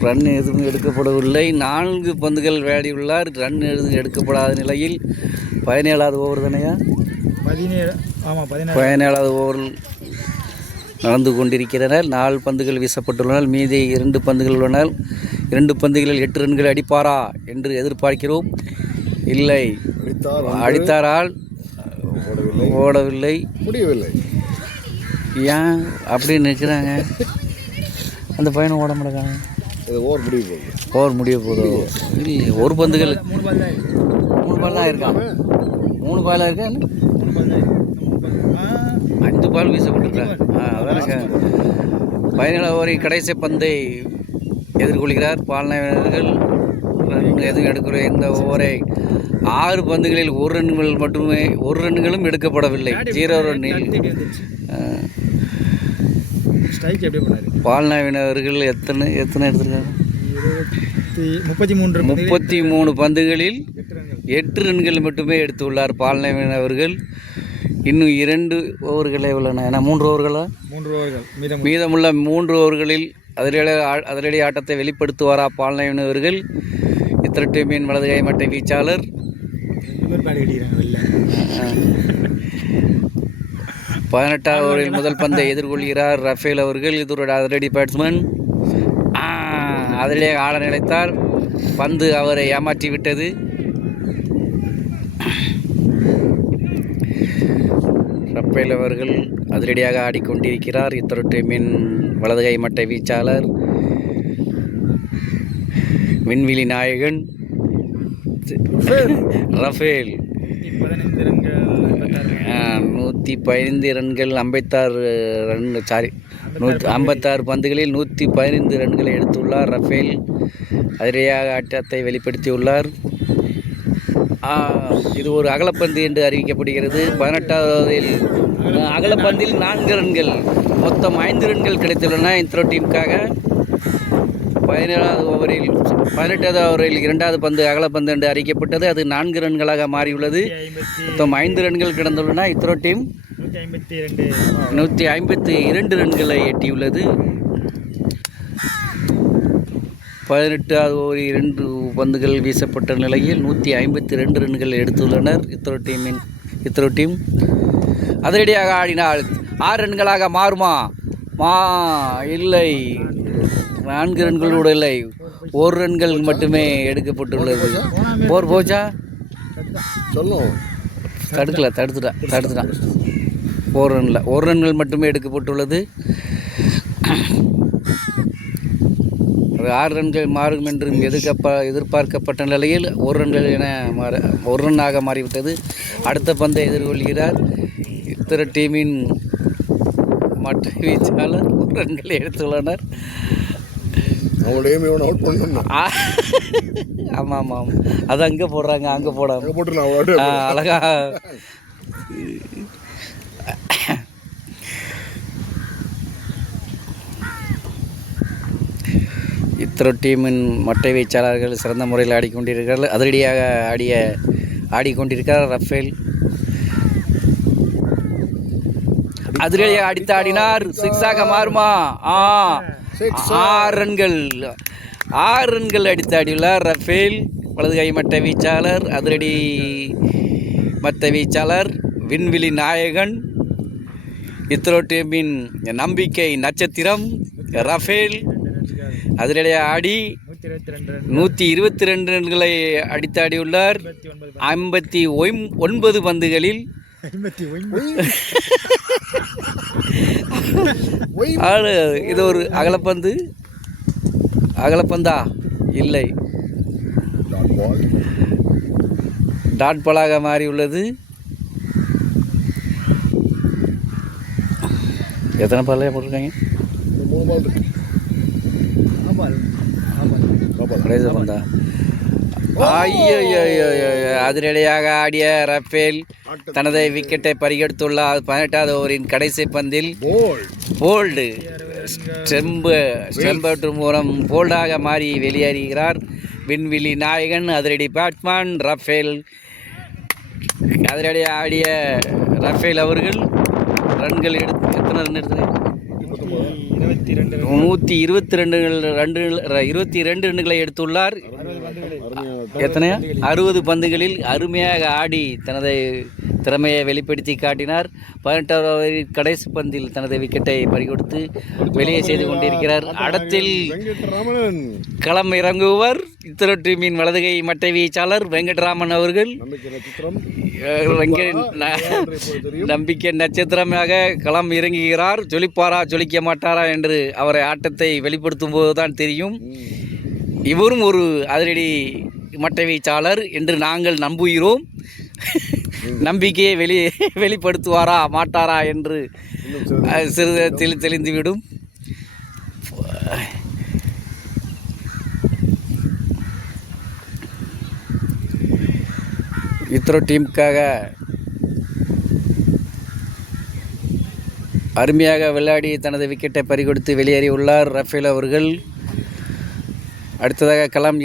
ரன் எதுவும் எடுக்கப்படவில்லை. 4 பந்துகள் விளையாடியுள்ளார். ரன் எதுவும் எடுக்கப்படாத நிலையில் 17வது ஓவர் தானையா? 17வது ஓவர் நடந்து கொண்டிருக்கிறனர். 4 பந்துகள் வீசப்பட்டுள்ளனர். மீதி 2 பந்துகள் உள்ளனர். 2 பந்துகளில் 8 ரன்கள் அடிப்பாரா என்று எதிர்பார்க்கிறோம். இல்லை, அடித்தாரால் ஓடவில்லை, முடியவில்லை. ஏன் அப்படின்னு நிற்கிறாங்க? அந்த பையனை ஓட மாட்டாங்க. ஓவர் முடிய போதோ? இல்லை, 1 பந்துகள் 3 பால் தான் இருக்கான். 3 பாலாக இருக்கா? 5 பால் வீசப்பட்டிருக்காங்க. அதான் 17வது ஓவரில் கடைசி பந்தை எதிர்கொள்கிறார் பால் நவீனர்கள். ரன் எதுவும் எடுக்கிற இந்த ஓவரை 6 பந்துகளில் 1 ரன்கள் மட்டுமே, 1 ரன்களும் எடுக்கப்படவில்லை. 0 ரன்னில் பால் நவீன் அவர்கள் எத்தனை எடுத்திருக்காங்க? 33 பந்துகளில் 8 ரன்கள் மட்டுமே எடுத்துள்ளார் பால் நவீன் அவர்கள். இன்னும் 2 ஓவர்களே உள்ளன. ஏன்னா 3 ஓவர்களா? 3 ஓவர்கள் மீதமுள்ள 3 ஓவர்களில் அதிரடி ஆட்டத்தை வெளிப்படுத்துவாரா பால் நவீன் அவர்கள்? இத்ரோ டீமின் வலது கை மட்டை வீச்சாளர் 18வது ஓவரில் முதல் பந்தை எதிர்கொள்கிறார் ரஃபேல் அவர்கள். இது ஒரு அதிரடி பேட்ஸ்மேன். அதிலே ஆட நினைத்தார். பந்து அவரை ஏமாற்றி விட்டது. ரஃபேல் அவர்கள் அதிரடியாக ஆடிக்கொண்டிருக்கிறார். இத்ரோ டீமின் வலது கை மட்டை வீச்சாளர் விண்வெளி நாயகன் ரஃபேல். 115 ரன்கள் 56 பந்துகளில் 115 ரன்களை எடுத்துள்ளார் ரஃபேல். அதிரடியாக ஆட்டத்தை வெளிப்படுத்தியுள்ளார். இது ஒரு அகலப்பந்து என்று அறிவிக்கப்படுகிறது. 18வது அகலப்பந்தில் 4 ரன்கள், மொத்தம் 5 ரன்கள் கிடைத்துள்ளன இத்ரோ டீமுக்காக. 17வது ஓவரில் 18வது ஓவரில் 2வது பந்து அகலப்பந்து என்று அறிவிக்கப்பட்டது. அது 4 ரன்களாக மாறியுள்ளது. மொத்தம் 5 ரன்கள் கிடந்துள்ளன. இத்ரோ டீம் 152 ரன்களை எட்டியுள்ளது. 18வது ஓவரில் 2 பந்துகள் வீசப்பட்ட நிலையில் 152 ரன்கள் எடுத்துள்ளனர் இத்ரோ டீம். அதிரடியாக ஆடினால் 6 ரன்களாக மாறுமா? இல்லை, 4 ரன்களோடு இல்லை, 1 ரன்கள் மட்டுமே எடுக்கப்பட்டுள்ளது. போர் போச்சா? தடுத்துட்டான். 1 ரன்கள் மட்டுமே எடுக்கப்பட்டுள்ளது. அது 6 ரன்கள் மாறும் என்று எதிர்பார்க்கப்பட்ட நிலையில் 1 ரன்னாக மாறிவிட்டது. அடுத்த பந்தை எதிர்கொள்கிறார் இத்ரோ டீமின் மற்ற வீச்சாளர். 1 ரன்களை எடுத்துள்ளனர். ஆமாம், அது அங்கே போடுறாங்க, அங்கே போடாம அழகா. இத்ரோ டீமின் மட்டை வீச்சாளர்கள் சிறந்த முறையில் ஆடிக்கொண்டிருக்கிறார்கள். அதிரடியாக ஆடிக்கொண்டிருக்கிறார் ரஃபேல். அதிரடியாக அடித்து ஆடினார். 6ஆக மாறுமா? 6 ரன்கள் அடித்து ஆடியுள்ளார் ரஃபேல். வலது கை மட்டை வீச்சாளர், அதிரடி மட்டை வீச்சாளர், விண்வெளி நாயகன், இத்ரோ டீமின் நம்பிக்கை நட்சத்திரம் ரஃபேல் அதிரடியாக ஆடி 122 ரன்களை அடித்தாடியுள்ளார். 59 பந்துகளில் ஆடு இது ஒரு அகலப்பந்து. அகலப்பந்தா இல்லை, டாட் பால். டாட் பாலாக மாறி உள்ளது. எத்தனை பாலையா போட்டிருக்காங்க? இந்த 3 பால் இருக்கு. கடைசி பந்தா. ஐயோ, அதிரடியாக ஆடிய ரஃபேல் தனது விக்கெட்டை பறிகொடுத்துள்ளார். 18வது ஓவரின் கடைசி பந்தில் போல்டு ஸ்டெம்பு மூலம் போல்டாக மாறி வெளியேறுகிறார் விண்வெளி நாயகன் அதிரடி பேட்ஸ்மேன் ரஃபேல். அதிரடியாக ஆடிய ரஃபேல் அவர்கள் ரன்கள் எத்தனை ரன் எடுத்து 122 ரன்களை எடுத்துள்ளார். எத்தனையா 60 பந்துகளில் அருமையாக ஆடி தனது திறமையை வெளிப்படுத்தி காட்டினார். 18வது ஓவரில் கடைசி பந்தில் தனது விக்கெட்டை பறிகொடுத்து வெளியே செய்து கொண்டிருக்கிறார். அடுத்தில் களம் இறங்குவர் இத்திர டீமின் வலதுகை மட்டை வீச்சாளர் வெங்கட்ராமன் அவர்கள். நம்பிக்கை நட்சத்திரமாக களம் இறங்குகிறார். ஜொலிப்பாரா ஜொலிக்க மாட்டாரா என்று அவரை ஆட்டத்தை வெளிப்படுத்தும் போதுதான் தெரியும். இவரும் ஒரு அதிரடி மட்டை வீச்சாளர் என்று நாங்கள் நம்புகிறோம். நம்பிக்கையை வெளிப்படுத்துவாரா மாட்டாரா என்று சிறிது தெளிந்துவிடும். இத்ரோ டீமுக்காக அருமையாக விளையாடி தனது விக்கெட்டை பறிகொடுத்து வெளியேறியுள்ளார் ரஃபேல் அவர்கள். அடுத்ததாக களம்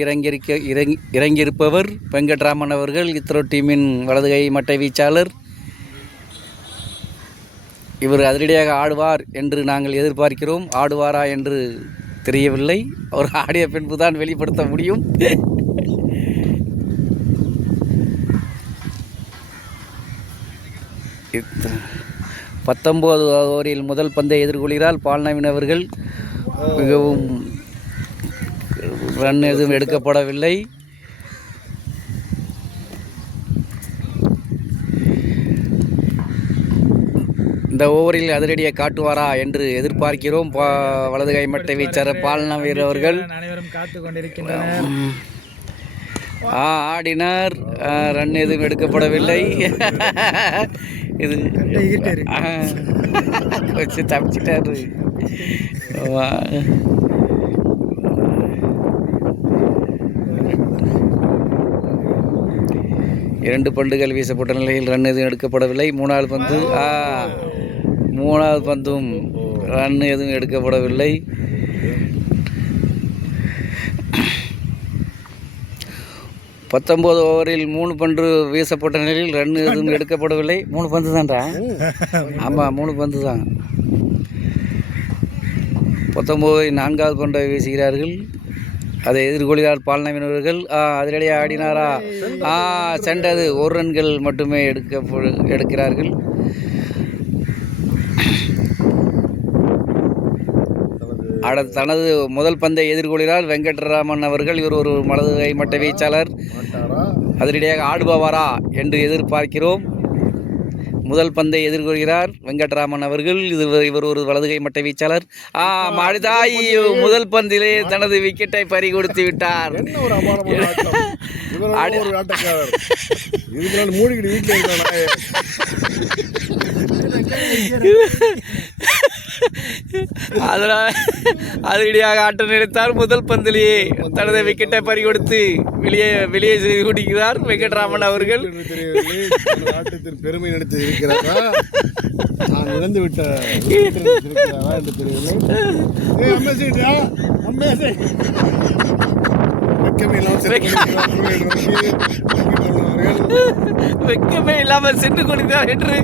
இறங்கியிருப்பவர் வெங்கட்ராமன் அவர்கள், இத்ரோ டீமின் வலதுகை மட்டை வீச்சாளர். இவர் அதிரடியாக ஆடுவார் என்று நாங்கள் எதிர்பார்க்கிறோம். ஆடுவாரா என்று தெரியவில்லை. அவர் ஆடிய பின்பு தான் வெளிப்படுத்த முடியும். பத்தொன்பது ஓவரில் முதல் பந்தை எதிர்கொள்கிறார் பால்நவீன் அவர்கள். மிகவும் ரன் எதுவும் எடுக்கப்படவில்லை. இந்த ஓவரில் அதிரடியை காட்டுவாரா என்று எதிர்பார்க்கிறோம். வலதுகை மட்டை வீச்சாளர் பால்நவீன் அவர்கள் ஆடினார். ரன் எதுவும் எடுக்கப்படவில்லை. இது வச்சு தப்பிச்சிட்டாரு. 2 பந்துகள் வீசப்பட்ட நிலையில் ரன் எதுவும் எடுக்கப்படவில்லை. 3வது பந்தும் ரன் எதுவும் எடுக்கப்படவில்லை. 19 ஓவரில் 3 பந்து வீசப்பட்ட நிலையில் ரன் எதுவும் எடுக்கப்படவில்லை. 3 பந்து தான்டா. ஆமாம், 3 பந்து தான். 19 4வது பந்தை வீசுகிறார்கள். அதை எதிர்கொள்கிறார் பால்நவீன் அவர்கள். அதிரடியாக ஆடினாரா? சென்றது. 1 ரன்கள் மட்டுமே எடுக்கிறார்கள். தனது முதல் பந்தை எதிர்கொள்கிறார் வெங்கட்ராமன் அவர்கள். இவர் ஒரு வலதுகை மட்டை வீச்சாளர். அதிரடியாக ஆடுபவாரா என்று எதிர்பார்க்கிறோம். முதல் பந்தை எதிர்கொள்கிறார் வெங்கட்ராமன் அவர்கள். இவர் ஒரு வலதுகை மட்டை வீச்சாளர். மாடிதாய் முதல் பந்திலே தனது விக்கெட்டை பறிகொடுத்து விட்டார். அதனால் அதிரடியாக ஆட்டம் நினைத்தார். முதல் பந்திலேயே தனது விக்கெட்டை பறிகொடுத்து வெளியே செய்து கொண்டிருக்கிறார் வெங்கட்ராமன் அவர்கள். ஆட்டத்தின் பெருமை நினைத்து இருக்கிறாரா, நான் இழந்து விட்ட என்று தெரியவில்லை. வெக்கமே இல்லாமல் சென்று கொண்டிருக்கிறார் என்று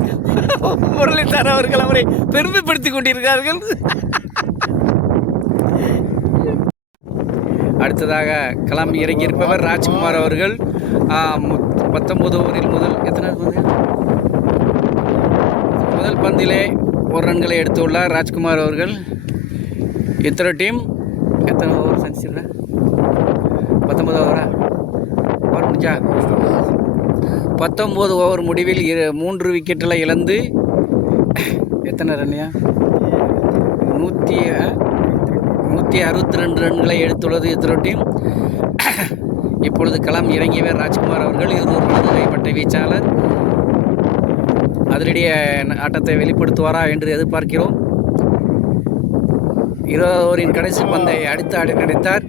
முரளிதரன் அவர்கள் அவரை பெருமைப்படுத்திக் கொண்டிருக்கிறார்கள். அடுத்ததாக களம் இறங்கியிருப்பவர் ராஜ்குமார் அவர்கள். 19 ஓவரில் முதல் பந்திலே 1 ரன்களை எடுத்துள்ளார் ராஜ்குமார் அவர்கள். இத்தனை டீம் எத்தனை ஓவர் சந்திச்சிருக்கேன்? 19 ஓவரா? ஓவர் முடிஞ்சா 19 ஓவர் முடிவில் 3 விக்கெட்டில் இழந்து எத்தனை ரன்யா 162 ரன்களை எடுத்துள்ளது இத்திரோ டீம். இப்பொழுது களம் இறங்கியவர் ராஜ்குமார் அவர்கள். இவர் ஒரு வலது கைப்பட்ட வீச்சாளர். அதிரடிய ஆட்டத்தை வெளிப்படுத்துவாரா என்று எதிர்பார்க்கிறோம். 20 ஓவரின் கடைசி பந்தை அடுத்து ஆடி நடித்தார்.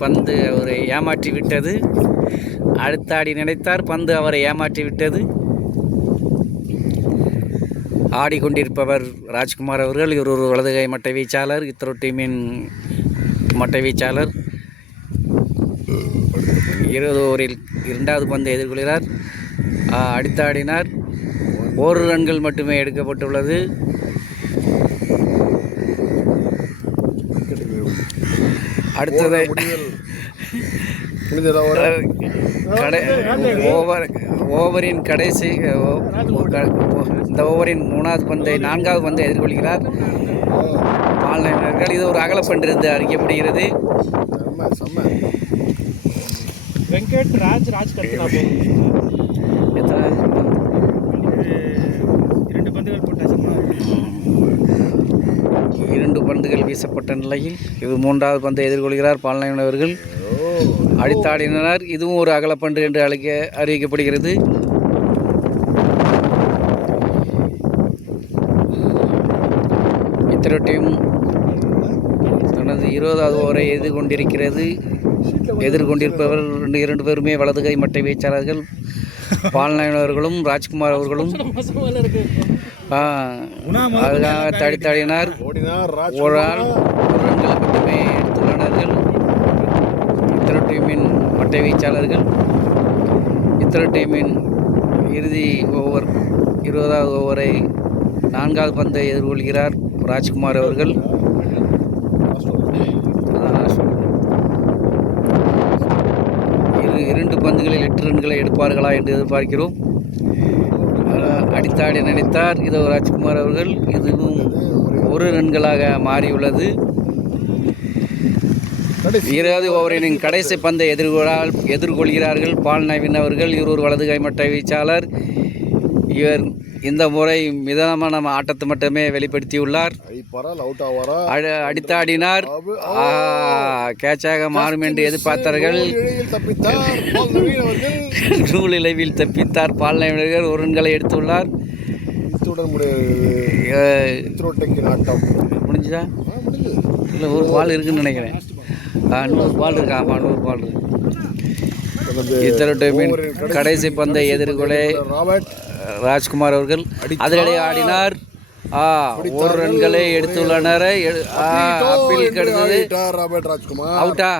பந்து அவரை ஏமாற்றி விட்டது. அடுத்து ஆடி நினைத்தார், பந்து அவரை ஏமாற்றி விட்டது. ஆடிக்கொண்டிருப்பவர் ராஜ்குமார் அவர்கள். இவர் ஒரு வலதுகை மட்டை வீச்சாளர், இத்திரோ டீமின் மட்டை வீச்சாளர். 20 ஓவரில் 2வது பந்தை எதிர்கொள்கிறார். அடித்து ஆடினார். 1 ரன்கள் மட்டுமே எடுக்கப்பட்டுள்ளது. அடுத்தது ஓவரின் கடைசி இந்த ஓவரின் 3வது பந்தை 4வது பந்தை எதிர்கொள்கிறார் பால்நேயர்கள். இது ஒரு அகலப்பந்து இருந்து அறிக்கப்படுகிறது. வெங்கட் ராஜ் கத்துனா எத்தனை 2 பந்துகள் போட்டாச்சு. 2 பந்துகள் வீசப்பட்ட நிலையில் இது 3வது பந்தை எதிர்கொள்கிறார் பால்நேயன் அவர்கள். அடித்தாடினார். இதுவும் ஒரு அகலப்பந்து என்று அறிவிக்கப்படுகிறது. இத்திரோ டீம் தனது 20வது ஓவரை எதிர்கொண்டிருப்பவர் 2 பேருமே வலதுகை மட்டை வீச்சாளர்கள். பால்நேயன் அவர்களும் ராஜ்குமார் அவர்களும் அதுக்காக தடித்தாடினார். ஒரு ஆள் 1 ரன்களை மட்டுமே எடுத்துள்ளனர்கள் இத்திரோ டீமின் மட்டை வீச்சாளர்கள். இத்திரோ டீமின் இறுதி ஓவர் 20வது ஓவரை 4வது பந்தை எதிர்கொள்கிறார் ராஜ்குமார் அவர்கள். 2 பந்துகளில் 8 ரன்களை எடுப்பார்களா என்று எதிர்பார்க்கிறோம். அடித்தாடி நினைத்தார் இதோ ராஜ்குமார் அவர்கள். இதுவும் 1 ரன்களாக மாறியுள்ளது. 20வது ஓவரின் கடைசி பந்தை எதிர்கொள்கிறார்கள் பால்நேயன் அவர்கள். இவர் ஒரு வலதுகை மட்டை வீச்சாளர். இவர் இந்த முறை மிதமான ஆட்டத்தை மட்டுமே வெளிப்படுத்தியுள்ளார். அடித்தாடினார். கேட்சாக மாறும் என்று எதிர்பார்த்தார்கள். நூலிலைவில் தப்பித்தார் பால்நேயன். 1 ரன்களை எடுத்துள்ளார். முடிஞ்சுதா? இல்லை, ஒரு பால் இருக்குன்னு நினைக்கிறேன். 100 பால் இருக்கா? 100 பால் இருக்கு. இத்திரோ டீமின் கடைசி பந்தை எதிர்கொள்ள ராஜ்குமார் அவர்கள் அதிரடியாக ஆடினார். 1 ரன்களை எடுத்துள்ளனர். அப்பீல் கிடைத்தது. அவுட்டா?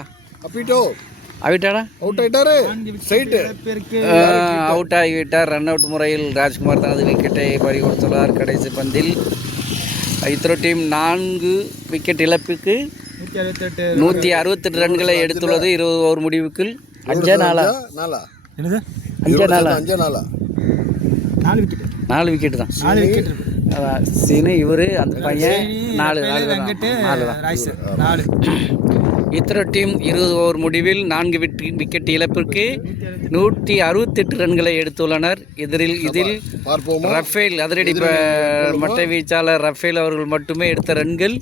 அவுட் ஆகிவிட்டார். ரன் அவுட் முறையில் ராஜ்குமார் தனது விக்கெட்டை பறி கொடுத்துள்ளார் கடைசி பந்தில். இத்திரோ டீம் 4 விக்கெட் இழப்புக்கு 168 ரன்களை எடுத்துள்ளது 20 ஓவர் முடிவுக்கு. 5 நாளா 4 விக்கெட் தான். சீனு இவர் அந்த பையன் 4 தான். இத்திரோ டீம் 20 ஓவர் முடிவில் 4 விக்கெட் இழப்பிற்கு 168 ரன்களை எடுத்துள்ளனர். இதில் ரஃபேல் அதிரடி மட்டை வீச்சாளர் ரஃபேல் அவர்கள் மட்டுமே எடுத்த ரன்கள்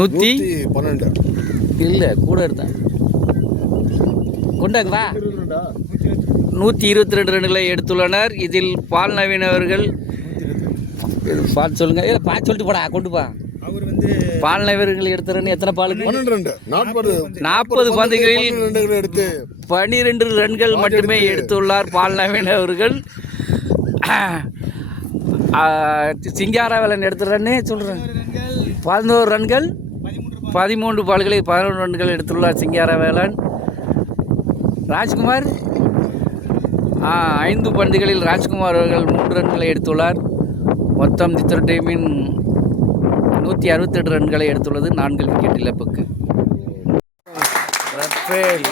112 இல்லை, கூட எடுத்தேன். கொண்டாங்க வா. 122 ரன்களை எடுத்துள்ளனர். இதில் பால்நேயன் அவர்கள் பார்த்து சொல்லுங்க. பார்த்து சொல்லிட்டு போடா, கொண்டு பா. பால்நேயன் எடுத்த ரன் எத்தனை பாலுக்கு? 40 பந்துகளில் 12 ரன்கள் மட்டுமே எடுத்துள்ளார் பால்நேயன் அவர்கள். சிங்காரவேலன் எடுத்த ரன்னு சொல்கிறேன் 11 ரன்கள் 13 பால்களில் 11 ரன்கள் எடுத்துள்ளார் சிங்காரவேலன். ராஜ்குமார் 5 பந்துகளில் ராஜ்குமார் அவர்கள் 3 ரன்களை எடுத்துள்ளார். மொத்தம் இத்திரோ டீமின் 168 ரன்களை எடுத்துள்ளது 4 விக்கெட் இழப்புக்கு. ரஃபேல்